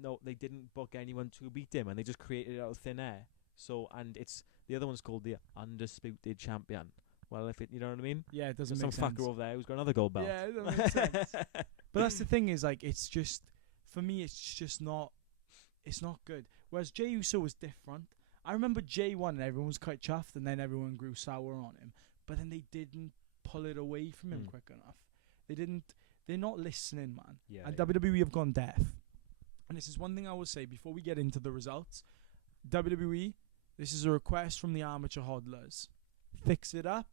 No, they didn't book anyone to beat him, and they just created it out of thin air. So, and it's the other one's called the Undisputed Champion. Well, if it, you know what I mean? Yeah, it doesn't make sense. Some fucker over there who's got another gold belt. Yeah, it doesn't make sense. But that's the thing is, like, it's just for me, it's just not. It's not good. Whereas Jey Uso was different. I remember Jey won, and everyone was quite chuffed, and then everyone grew sour on him. But then they didn't pull it away from him quick enough. They didn't. They're not listening, man. Yeah. And WWE have gone deaf. and this is one thing I will say before we get into the results. WWE, this is a request from the amateur hodlers. Fix it up,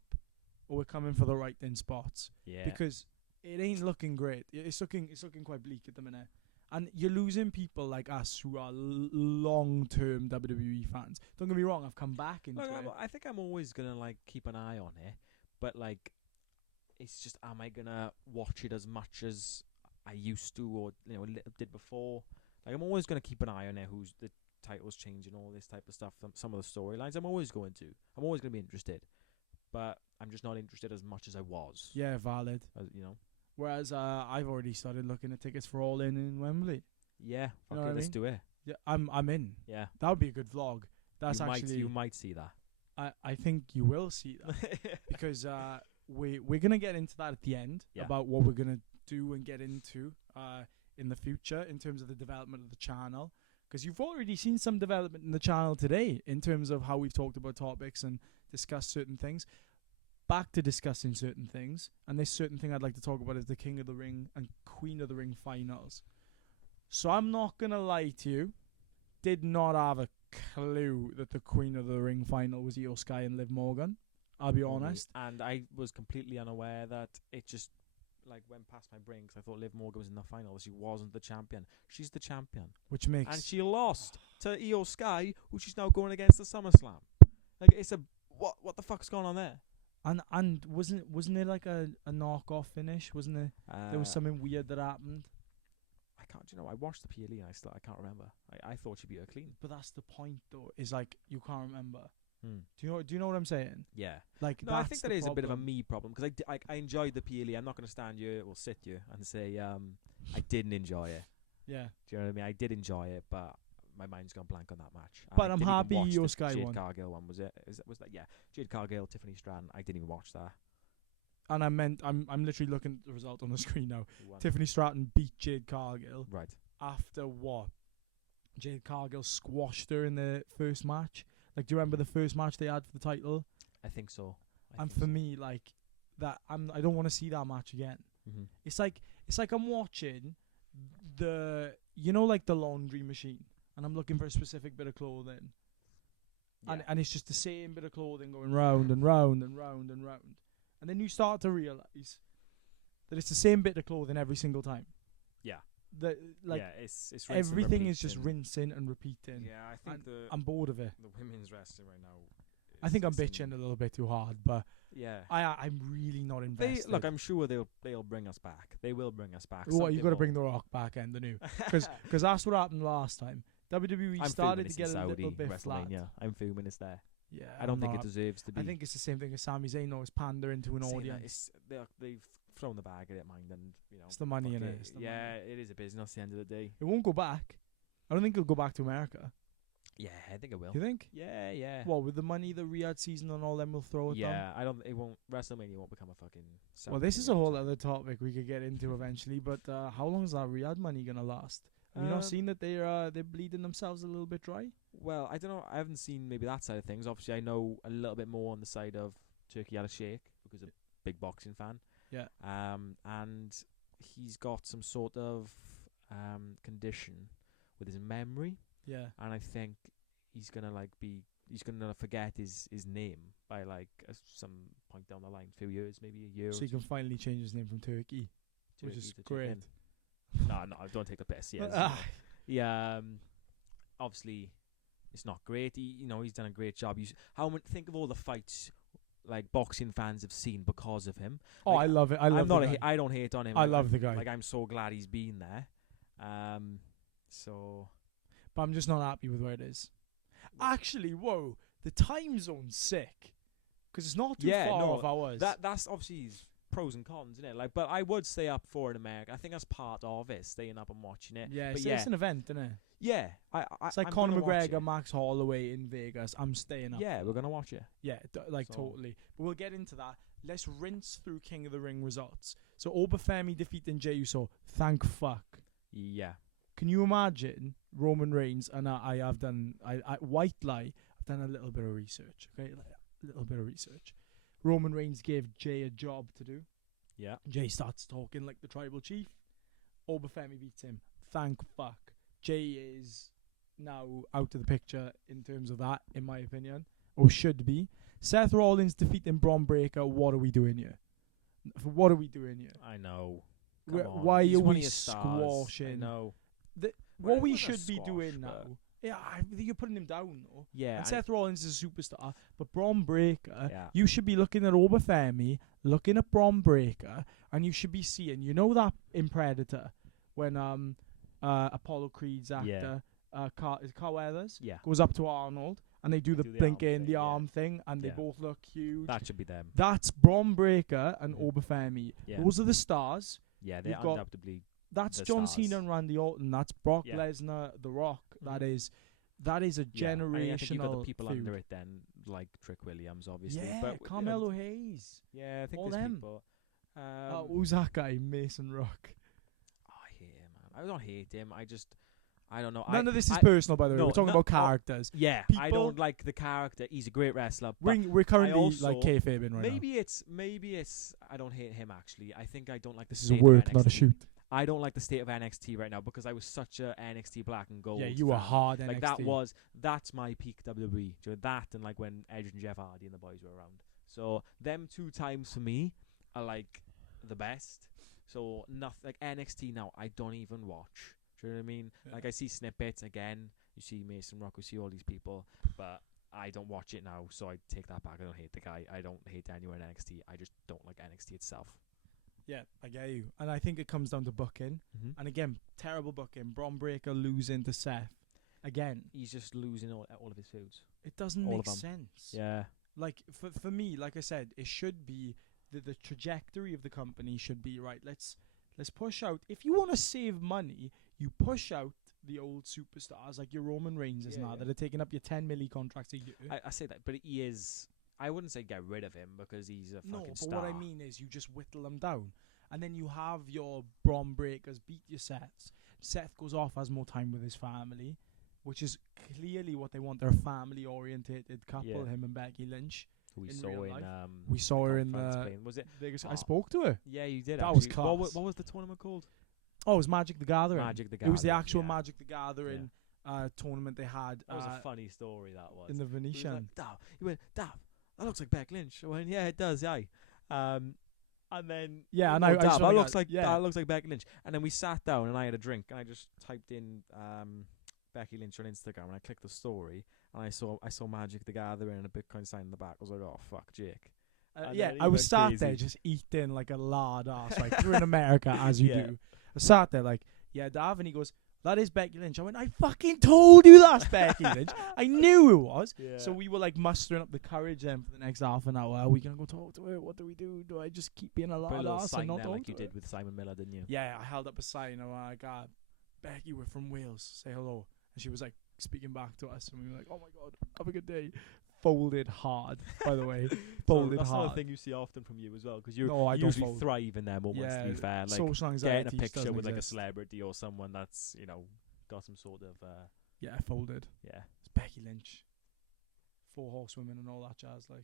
or we're coming for the right in spots. Yeah. Because it ain't looking great. It's looking quite bleak at the minute. And you're losing people like us who are long-term WWE fans. Don't get me wrong, I've come back into it. I think I'm always gonna like keep an eye on it, but like, it's just, am I gonna watch it as much as I used to, or did before? Like, I'm always gonna keep an eye on it. Who's the titles changing, all this type of stuff. Some of the storylines, I'm always gonna be interested, but I'm just not interested as much as I was. Yeah, valid. Whereas I've already started looking at tickets for All In Wembley. Yeah, You know what I let's mean? do it. Yeah, I'm in. Yeah, That would be a good vlog. That's you might see that. I think you will see that because we're gonna get into that at the end about what we're gonna do and get into in the future in terms of the development of the channel. Because you've already seen some development in the channel today in terms of how we've talked about topics and discussed certain things. Back to discussing certain things, and this certain thing I'd like to talk about is the King of the Ring and Queen of the Ring finals. So I'm not gonna lie to you, did not have a clue that the Queen of the Ring final was Io Sky and Liv Morgan. I'll be honest. And I was completely unaware that it just like went past my brain, because I thought Liv Morgan was in the final. She wasn't the champion. She's the champion, Which makes and she lost to Io Sky, who she's now going against the SummerSlam. Like, it's a what the fuck's going on there? and wasn't there like a knockoff finish? Wasn't there? There was something weird that happened. I can't. I watched the PLE and I can't remember. I thought she beat her clean. But that's the point, though. Is like you can't remember. Hmm. Do you know what I'm saying? Yeah. Like, no, I think that that is a bit of a me problem, because I enjoyed the PLE. I'm not going to stand you or sit you and say I didn't enjoy it. Yeah. Do you know what I mean? I did enjoy it, but my mind's gone blank on that match. But I'm happy Io Sky Jade won. Cargill one, was it? Was that? Yeah, Jade Cargill, Tiffany Stratton. I didn't even watch that. And I'm literally looking at the result on the screen now. Who won? Tiffany Stratton beat Jade Cargill. Right. After what? Jade Cargill squashed her in the first match. Like, do you remember the first match they had for the title? I think so. And for me, like that, I don't want to see that match again. Mm-hmm. It's like I'm watching like the laundry machine, and I'm looking for a specific bit of clothing, and it's just the same bit of clothing going round and round and round and round, and then you start to realize that it's the same bit of clothing every single time. Yeah. It's rinse everything and is just repeating. rinsing and repeating. Yeah, I think I'm bored of it. the women's wrestling right now. I think I'm bitching a little bit too hard, but yeah, I'm really not invested. Look, I'm sure they'll bring us back. They will bring us back. What, you got to bring The Rock back, and the new, because that's what happened last time. WWE started to get a little bit flat. I'm fuming it's there. Yeah, I don't think it deserves to be. I think it's the same thing as Sami Zayn, though, is pandering to an audience. They've thrown the bag at it, mind, and it's the money in it. It is a business at the end of the day. It won't go back. I don't think it'll go back to America. Yeah, I think it will. You think? Yeah. Well, with the money, the Riyadh season and all them will throw it down. Yeah, it won't. WrestleMania won't become a fucking. Well, this is a whole other topic we could get into eventually. But how long is that Riyadh money gonna last? Have you not seen that they're bleeding themselves a little bit dry? Well, I don't know. I haven't seen maybe that side of things. Obviously, I know a little bit more on the side of Turkey Al Sheikh, because I'm a big boxing fan. Yeah. And he's got some sort of condition with his memory. Yeah. And I think he's gonna forget his name by some point down the line, a few years, maybe a year. So he can finally change his name from Turkey, which is great. No, don't take the piss. Yeah, obviously, it's not great. He's done a great job. Think of all the fights like boxing fans have seen because of him. Oh, I love it. I don't hate on him. I love the guy. Like, I'm so glad he's been there. But I'm just not happy with where it is. Actually, whoa, the time zone's sick, because it's not too far off ours. That's obviously pros and cons, isn't it? Like, but I would stay up for it in America. I think that's part of it, staying up and watching it. Yeah, it's an event, isn't it? Yeah, it's like Conor McGregor, Max Holloway in Vegas. I'm staying up. Yeah, we're gonna watch it. Yeah, totally. But we'll get into that. Let's rinse through King of the Ring results. So Obafemi defeating Jey Uso. Thank fuck. Yeah. Can you imagine Roman Reigns? And I've done white lie. I've done a little bit of research. Okay, a little bit of research. Roman Reigns gave Jey a job to do. Yeah. Jey starts talking like the tribal chief. Obafemi beats him. Thank fuck. Jay is now out of the picture in terms of that, in my opinion, or should be. Seth Rollins defeating Braun Breaker. What are we doing here? What are we doing here? I know. Come on. Why He's are one we of your stars. squashing? I know. What we It wasn't a should be squash, doing but- now. Yeah, you're putting him down though. Yeah. And Seth Rollins is a superstar, but Braun Breaker, Yeah. you should be looking at Oberfemi, looking at Braun Breaker, and you should be seeing, you know that in Predator, when Apollo Creed's actor, Carl Weathers, Yeah. goes up to Arnold, and they do the Do the blinking, arm thing, the yeah. arm thing, and they Yeah. both look huge. That should be them. That's Braun Breaker and Mhm. Oberfemi. Yeah. Those are the stars. Yeah, they're You've got- undoubtedly. That's The John stars. Cena and Randy Orton. That's Brock Yeah. Lesnar, The Rock. That Mhm. is a Yeah. generational I think you've got the people feud. under it then, like Trick Williams, obviously. Yeah, but Carmelo Hayes. Yeah, I think all there's them. people. Who's that guy? Mason Rock. I hate him, man. I don't hate him. I don't know. None of this is I- personal, by the way. no, We're talking no- about characters. Yeah, I People- don't like the character. He's a great wrestler. But We're currently also- like kayfabing right now. maybe it's. I don't hate him actually. I think I don't like the This is a state work, of not a NXT. shoot. I don't like the state of NXT right now because I was such a NXT black and gold. Yeah, you were fan. hard Like NXT. that's my peak WWE. Do you know, that and like when Edge and Jeff Hardy and the boys were around. So them 2 times for me are like the best. So nothing like NXT now. I don't even watch. Do you know what I mean? Yeah. Like I see snippets again. You see Mason Rock. You see all these people, but I don't watch it now. So I take that back. I don't hate the guy. I don't hate anyone in NXT. I just don't like NXT itself. Yeah, I get you. And I think it comes down to booking. Mm-hmm. And again, terrible booking. Braun Breaker losing to Seth. Again, He's just losing all of his feuds. it doesn't All make of 'em. sense. Yeah. Like for me, like I said, it should be the trajectory of the company should be right. Let's push out. If you want to save money, you push out the old superstars like your Roman Reigns Yeah, now yeah. that are taking up your 10 milli contracts a year. I say that, but he is. I wouldn't say get rid of him because he's a No, fucking but star. what I mean is you just whittle them down, and then you have your Braun Breakers beat your Seths. Seth goes off, has more time with his family, which is clearly what they want. They're a family-orientated couple, Yeah. him and Becky Lynch. Who we in saw real in life. We saw the her in conference the playing. Was it? Vegas. I Oh. spoke to her. Yeah, you did. That was actually. class. What was the tournament called? Oh, it was Magic the Gathering. Magic the It was the Gathering, actual yeah. Magic the Gathering tournament they had That was a funny story. That was. in the He was Venetian. like, Dav, he went, Dav, that looks like Beck Lynch. I went, yeah, it does, yeah. And then Yeah, and oh, I Dav, just that wanna looks go- like yeah. that looks like Becky Lynch. And then we sat down and I had a drink and I just typed in Becky Lynch on Instagram and I clicked the story and I saw Magic the Gathering and a Bitcoin sign in the back. I was like, oh fuck, Jake. And Yeah, then he I was went sat crazy. there just eating like a lard ass, like through in America as you Yeah. do. I sat there like, yeah, Dav, and he goes, that is Becky Lynch. I went, I fucking told you that's Becky Lynch. I knew it was. Yeah. So we were like mustering up the courage then for the next half an hour. Are we gonna go talk to her? What do we do? Do I just keep being a Put a lard little ass and sign not there talk like to you her? did with Simon Miller, didn't you? Yeah, I held up a sign. I'm like, Becky, we're from Wales. Say hello. And she was like speaking back to us, and we were like, oh my god, have a good day. Folded hard, by the way. Folded that's hard. not a thing you see often from you as well, because you No, I don't usually fold. thrive in their moments. Yeah, To be fair, like social anxiety getting a picture doesn't with like a exist. celebrity or someone that's got some sort of Yeah, folded. yeah. It's Becky Lynch. 4 horsewomen and all that jazz. Like,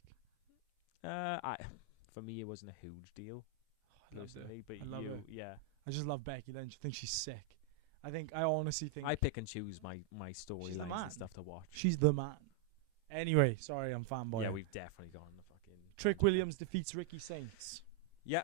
For me, it wasn't a huge deal I loved her. personally, but I love you, her. yeah. I just love Becky Lynch. I think she's sick. I honestly think I pick and choose my man. storylines and stuff to watch. she's the man. Anyway, sorry, I'm fanboy. Yeah, we've definitely gone the fucking. Trick Williams defeats Ricky Saints. Yeah,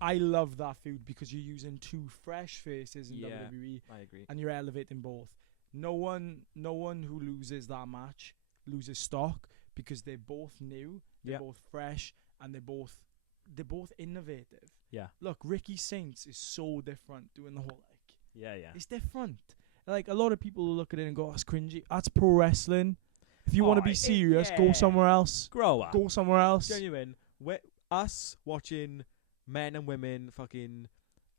I love that feud because you're using 2 fresh faces in Yeah. WWE I agree. and you're elevating both. No one who loses that match loses stock because they're both new, they're Yeah. both fresh, and they're both innovative. Yeah, Look, Ricky Saints is so different doing the whole yeah. it's different. Like a lot of people will look at it and go, "Oh, it's cringy." That's pro wrestling. If you want to be serious, go yeah. somewhere else. Grow up. Go somewhere else. Genuine. Us watching men and women fucking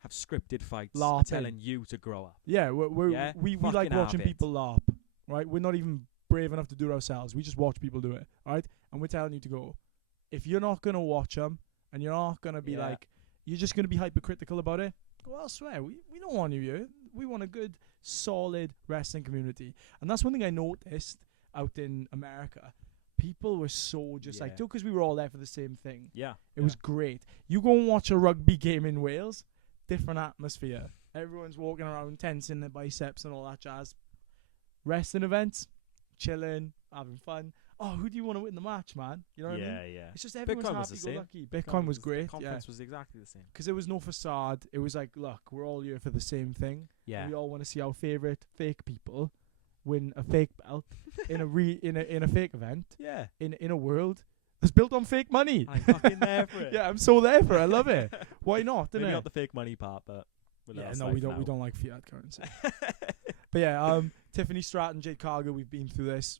have scripted fights are Larping. telling you to grow up. Yeah, Yeah, we like fucking watching have it. people laugh, right? We're not even brave enough to do it ourselves. We just watch people do it, right? And we're telling you to go. If you're not going to watch them and you're not going to be Yeah. like, you're just going to be hypercritical about it, go elsewhere. We don't want you here. We want a good, solid wrestling community. And that's one thing I noticed out in America. People were so just like, Yeah. because we were all there for the same thing. Yeah, It was great. You go and watch a rugby game in Wales, different atmosphere. Everyone's walking around tensing their biceps and all that jazz. Wrestling events, chilling, having fun. Oh, who do you want to win the match, man? You know what I mean? Yeah. It's just everyone's Bitcoin was the same. happy-go-lucky. Bitcoin was great, The conference was exactly the same. because there was no facade. It was like, look, we're all here for the same thing. Yeah. We all want to see our favorite fake people win a fake belt in a fake event Yeah. in a world that's built on fake money. I'm fucking there for it. Yeah, I'm so there for it. I love it. Why not? Maybe Innit? not the fake money part, but Yeah, no, we don't like fiat currency. But yeah, Tiffany Stratton, Jade Cargill, we've been through this.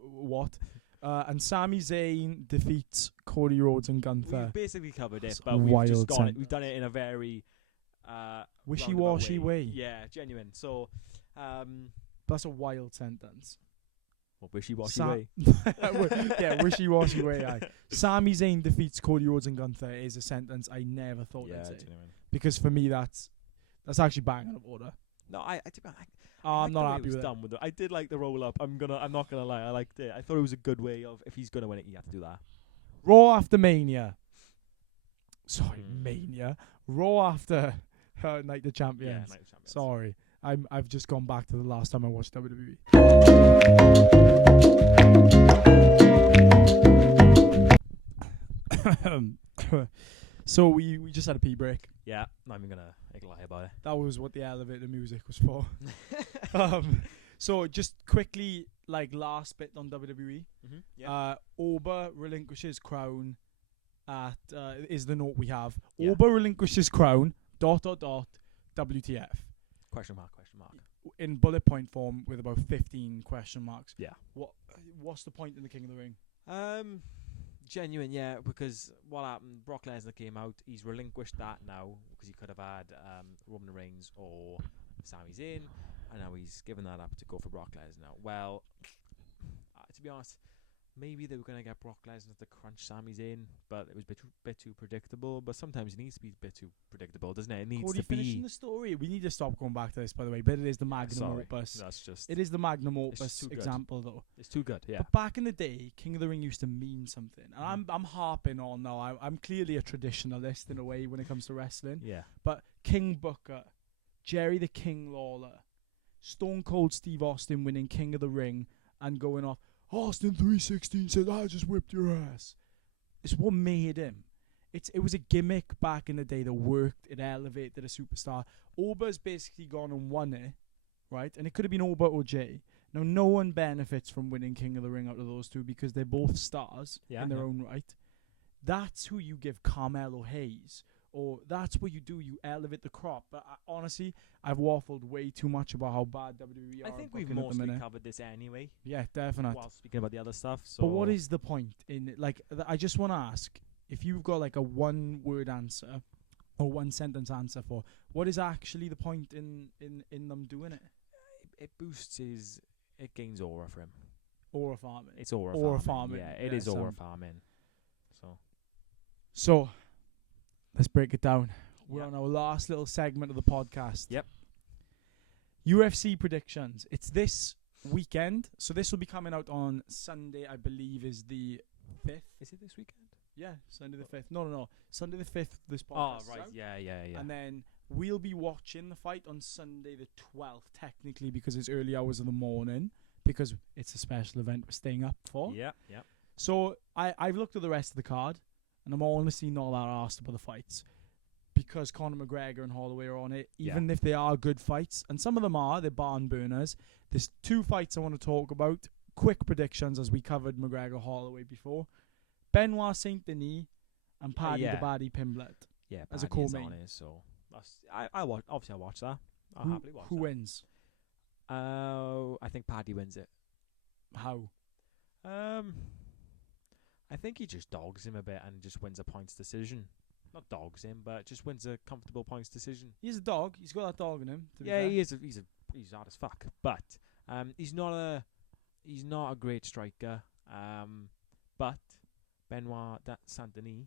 What? And Sami Zayn defeats Cody Rhodes and Gunther. We've basically covered it, That's but we've just wild we've done it in a very wishy-washy roundabout way. Yeah, genuine. So, That's a wild sentence. what wishy-washy Sa- way? Yeah, wishy-washy way. Aye. Sami Zayn defeats Cody Rhodes and Gunther is a sentence I never thought Yeah, I'd say. genuine. Because for me, that's actually bang out of order. No, I I'm not happy with with it. done with it. I did like the roll up. I'm not gonna lie. I liked it. I thought it was a good way of, if he's gonna win it, he had to do that. Raw after Mania. Sorry, Mm. Mania. Raw after Night of Champions. Yeah, Night of Champions. Sorry, I've just gone back to the last time I watched WWE. So we just had a pee break. Yeah, not even gonna lie about it. That was what the elevator music was for. So just quickly, like last bit on WWE. Mm-hmm. Yeah. Oba relinquishes crown at is the note we have. Yeah. Oba relinquishes crown. ... WTF? Question mark. In bullet point form with about 15 question marks. Yeah. What's the point in the King of the Ring? Genuine, yeah, because what happened, Brock Lesnar came out, he's relinquished that now, because he could have had Roman Reigns or Sami Zayn, and now he's given that up to go for Brock Lesnar. Well, to be honest, maybe they were going to get Brock Lesnar to crunch Sami Zayn, but it was a bit too predictable, but sometimes it needs to be a bit too predictable, doesn't it? It needs Cody to finishing be... the story. We need to stop going back to this, by the way, but it is the magnum opus. That's just... It is the magnum It's opus too good. example, though. It's too good, yeah. But back in the day, King of the Ring used to mean something. And I'm harping on now. I'm clearly a traditionalist in a way when it comes to wrestling. Yeah. But King Booker, Jerry the King Lawler, Stone Cold Steve Austin winning King of the Ring and going off, Austin 316 said, I just whipped your ass. It's what made him. It was a gimmick back in the day that worked. It elevated a superstar. Oba's basically gone and won it, right? And it could have been Oba or Jay. Now, no one benefits from winning King of the Ring out of those two because they're both stars in their own right. That's who you give Carmelo Hayes. Or that's what you do. You elevate the crop. But honestly, I've waffled way too much about how bad WWE are. I think we've booking at the mostly minute. covered this anyway, Yeah, definitely. while speaking about the other stuff. So But what is the point in it? Like, I just want to ask, if you've got like a one-word answer or one-sentence answer for what is actually the point in them doing it? It boosts his... It gains aura for him. Aura farming. It's aura, Aura farming. farming. Yeah, it Yeah, is aura sound. farming. So, let's break it down. We're Yeah. on our last little segment of the podcast. Yep. UFC predictions. It's this weekend. So this will be coming out on Sunday, I believe, is the 5th. Is it this weekend? Yeah, Sunday the 5th. No. Sunday the 5th, this Oh, podcast is right. out. Yeah. And then we'll be watching the fight on Sunday the 12th, technically, because it's early hours of the morning, because it's a special event we're staying up for. Yeah. So I've looked at the rest of the card, and I'm honestly not that arsed about the fights, because Conor McGregor and Holloway are on it, even if they are good fights, and some of them are, they're barn burners. There's two fights I want to talk about. Quick predictions, as we covered McGregor Holloway before. Benoit Saint-Denis and Paddy Pimblett. Yeah. As a Paddy's co-main. on it, so that's, I watch. Obviously, I watch that. I'll happily watch Who that. wins? I think Paddy wins it. How? I think he just dogs him a bit and just wins a points decision. Not dogs him, but just wins a comfortable points decision. He's a dog. He's got that dog in him. To be Yeah, fair. he is. He's hard as fuck. But he's not a great striker. But Benoit Saint-Denis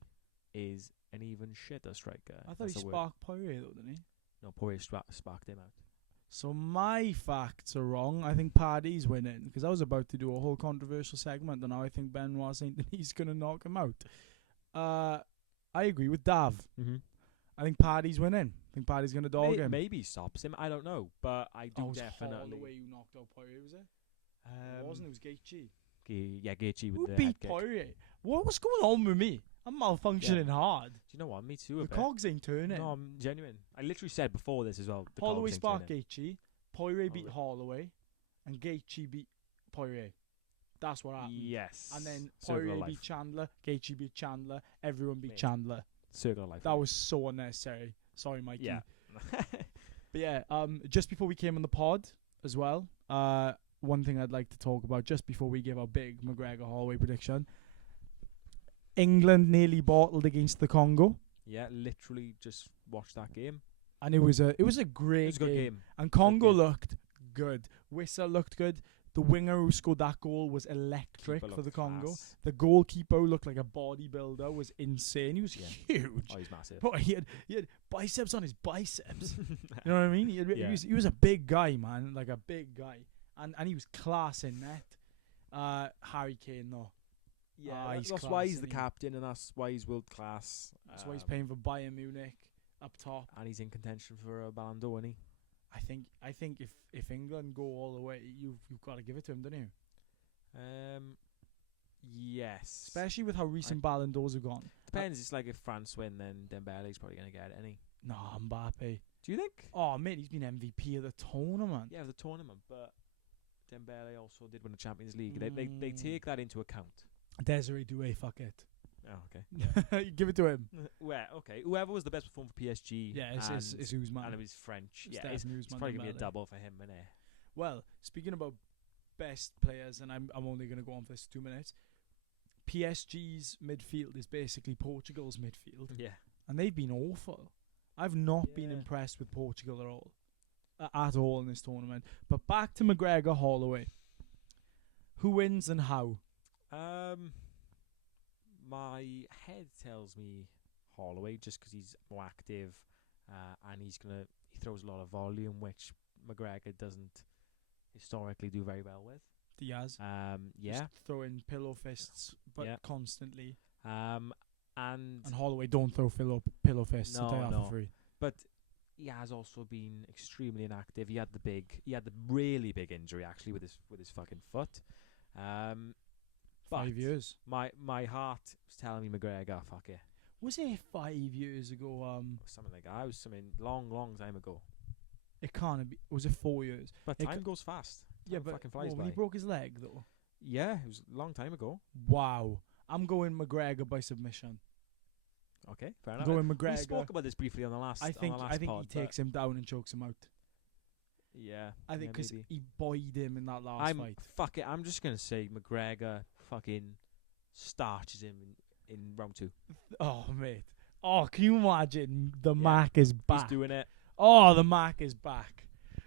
is an even shitter striker. I thought he That's a word. sparked Poirier, though, didn't he? No, Poirier sparked him out. So my facts are wrong. I think Paddy's winning, because I was about to do a whole controversial segment, and now I think Benoit Saint-Denis is going to knock him out. I agree with Dav. Mm-hmm. I think Paddy's winning. I Think Paddy's gonna dog him? Maybe he stops him. I don't know, but I do It was definitely. Holloway who knocked out Poirier, was it? It wasn't. It was Gaethje. Yeah, Gaethje with Who the beat head kick. Poirier? What's going on with me? I'm malfunctioning hard. Do you know what? Me too. The cogs ain't turning. No, I'm genuine. I literally said before this as well. The Holloway cogs ain't sparked turning. Gaethje. Poirier beat Holloway. Holloway, and Gaethje beat Poirier. That's what happened. Yes. And then Circle of Poirier life. beat Chandler, Gaethje beat Chandler, everyone beat Mate. Chandler. Circle of life. That was so unnecessary. Sorry, Mikey. Yeah. But yeah, just before we came on the pod as well, one thing I'd like to talk about just before we give our big McGregor Holloway prediction. England nearly bottled against the Congo, Yeah, literally just watched that game. and it was a great It was a good game. And Congo game. looked good. Whistle looked good. The winger who scored that goal was electric Keeper for the looked Congo. class. The goalkeeper looked like a bodybuilder. Was insane. He was Yeah. huge. Oh, he's massive. But he had biceps on his biceps. You know what I mean? Yeah. He was a big guy, man, like a big guy, and he was class in net. Harry Kane though, Yeah, he's that's class, why he's the isn't he? captain, and that's why he's world class. that's why he's paying for Bayern Munich up top. And he's in contention for a Ballon d'Or, isn't he? I think if England go all the way, you've got to give it to him, don't you? Yes. Especially with how recent Ballon d'Ors have gone. Depends. It's like if France win, then Dembele's probably gonna get it, isn't he? No, Mbappe. Do you think? Oh mate, he's been MVP of the tournament. Yeah, the tournament, but Dembele also did win the Champions League. They take that into account. Desiree Doué, fuck it. Oh, okay. You give it to him. Well, okay. Whoever was the best performer for PSG. Yeah, it's Ousmane. And it was French. It's Yeah, definitely it's Ousmane probably gonna be a Dembele. double for him, innit? Well, speaking about best players, and I'm only going to go on for this 2 minutes. PSG's midfield is basically Portugal's midfield, Yeah. and they've been awful. I've not been Yeah. impressed with Portugal at all in this tournament. But back to McGregor Holloway. Who wins and how? My head tells me Holloway just because he's more active, and he throws a lot of volume, which McGregor doesn't historically do very well with. Diaz. Yeah. Just throwing pillow fists, but Yeah. constantly. And And Holloway don't throw pillow fists. No, so they are no. for free. but he has also been extremely inactive. He had the really big injury actually with his fucking foot. 5 years. My heart was telling me McGregor, fuck it. Was it 5 years ago? Something like that. It was something long time ago. It can't be. Was it 4 years? But It time goes fast. Yeah, Time but fucking flies when he by. broke his leg though. Yeah, it was a long time ago. Wow. I'm going McGregor by submission. Okay, fair I'm enough. going We McGregor. spoke about this briefly on the last. I think on the last pod, he takes him down and chokes him out. Yeah, I think yeah, because maybe. he boyed him in that last fight. Fuck it. I'm just gonna say McGregor fucking starches him in round 2. Oh mate. Oh, can you imagine? The Yeah. Mac is back. He's doing it. Oh, the Mac is back.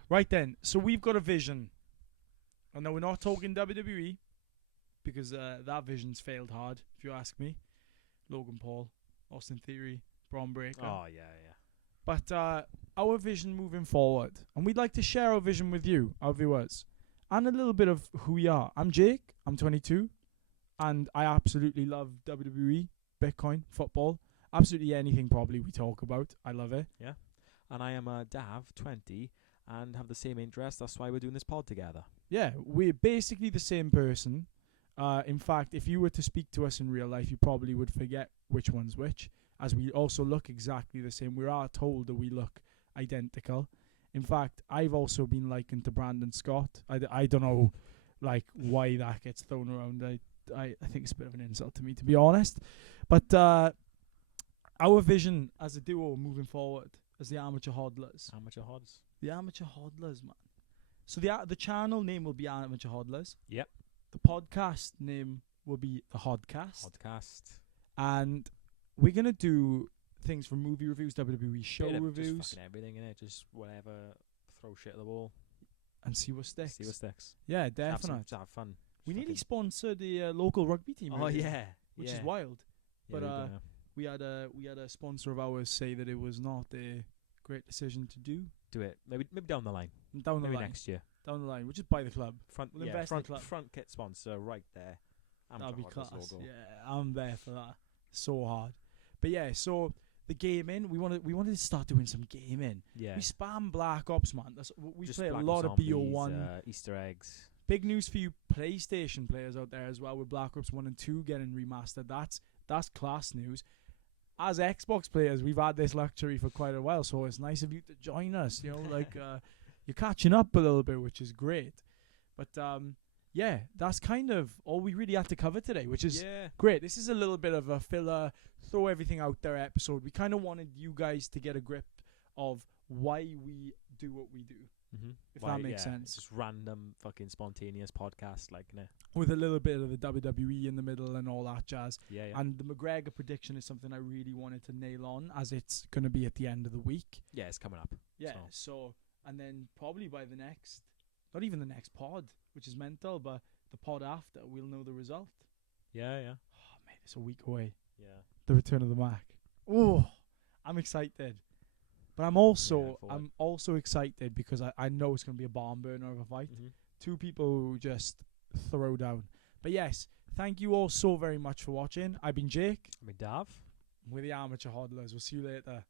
Right then, so we've got a vision. And now we're not talking WWE because that vision's failed hard, if you ask me. Logan Paul, Austin Theory, Braun Breaker. Oh yeah. But our vision moving forward, and we'd like to share our vision with you, our viewers, and a little bit of who we are. I'm Jake, I'm 22, and I absolutely love WWE, Bitcoin, football, absolutely anything probably we talk about. I love it. Yeah. And I am a Dav 20 and have the same interest. That's why we're doing this pod together. Yeah, we're basically the same person. In fact, if you were to speak to us in real life, you probably would forget which one's which, as we also look exactly the same. We are told that we look identical. In fact, I've also been likened to Brandon Scott. I don't know, like, why that gets thrown around. I think it's a bit of an insult to me, to be honest. But our vision as a duo moving forward, as the Amateur HODLers. Amateur HODs. The Amateur HODLers, man. So the channel name will be Amateur HODLers. Yep. The podcast name will be the HODCAST. HODCAST. And we're going to do things from movie reviews, WWE show Bit of reviews, Just fucking everything, innit? Just whatever. Throw shit at the wall. and see what sticks. See what sticks. Yeah, Just have definitely. Just have fun. We Just nearly fucking- sponsored the local rugby team. Oh really, yeah. which yeah. is wild. Yeah, but, we're gonna- We had a sponsor of ours say that it was not a great decision to do do it. Maybe down the line. down the Maybe line. next year. Down the line, which is by the club. We'll invest in the club. front kit sponsor right there. That'd be Amateur HODLers class. logo. Yeah, I'm there for that. So hard. But yeah, so the gaming. We wanted to start doing some gaming. Yeah. We spam Black Ops, man. We Just play a Black lot Ops of Zombies, BO1. Easter eggs. Big news for you PlayStation players out there as well, with Black Ops 1 and 2 getting remastered. That's class news. As Xbox players, we've had this luxury for quite a while, so it's nice of you to join us. You know, like you're catching up a little bit, which is great. But yeah, that's kind of all we really had to cover today, which is great. This is a little bit of a filler, throw everything out there episode. We kind of wanted you guys to get a grip of why we do what we do. If that makes sense. It's just random fucking spontaneous podcast, like, nah. With a little bit of the WWE in the middle and all that jazz. Yeah. And the McGregor prediction is something I really wanted to nail on, as it's going to be at the end of the week. Yeah, it's coming up. Yeah, so and then probably by the next, not even the next pod, which is mental, but the pod after, we'll know the result. Yeah. Oh, mate, it's a week away. Yeah. The return of the Mac. Oh, I'm excited. But I'm also excited because I know it's going to be a barn burner of a fight. Two people who just throw down. But yes, thank you all so very much for watching. I've been Jake. I've been Dav. We're the Amateur HODLers. We'll see you later.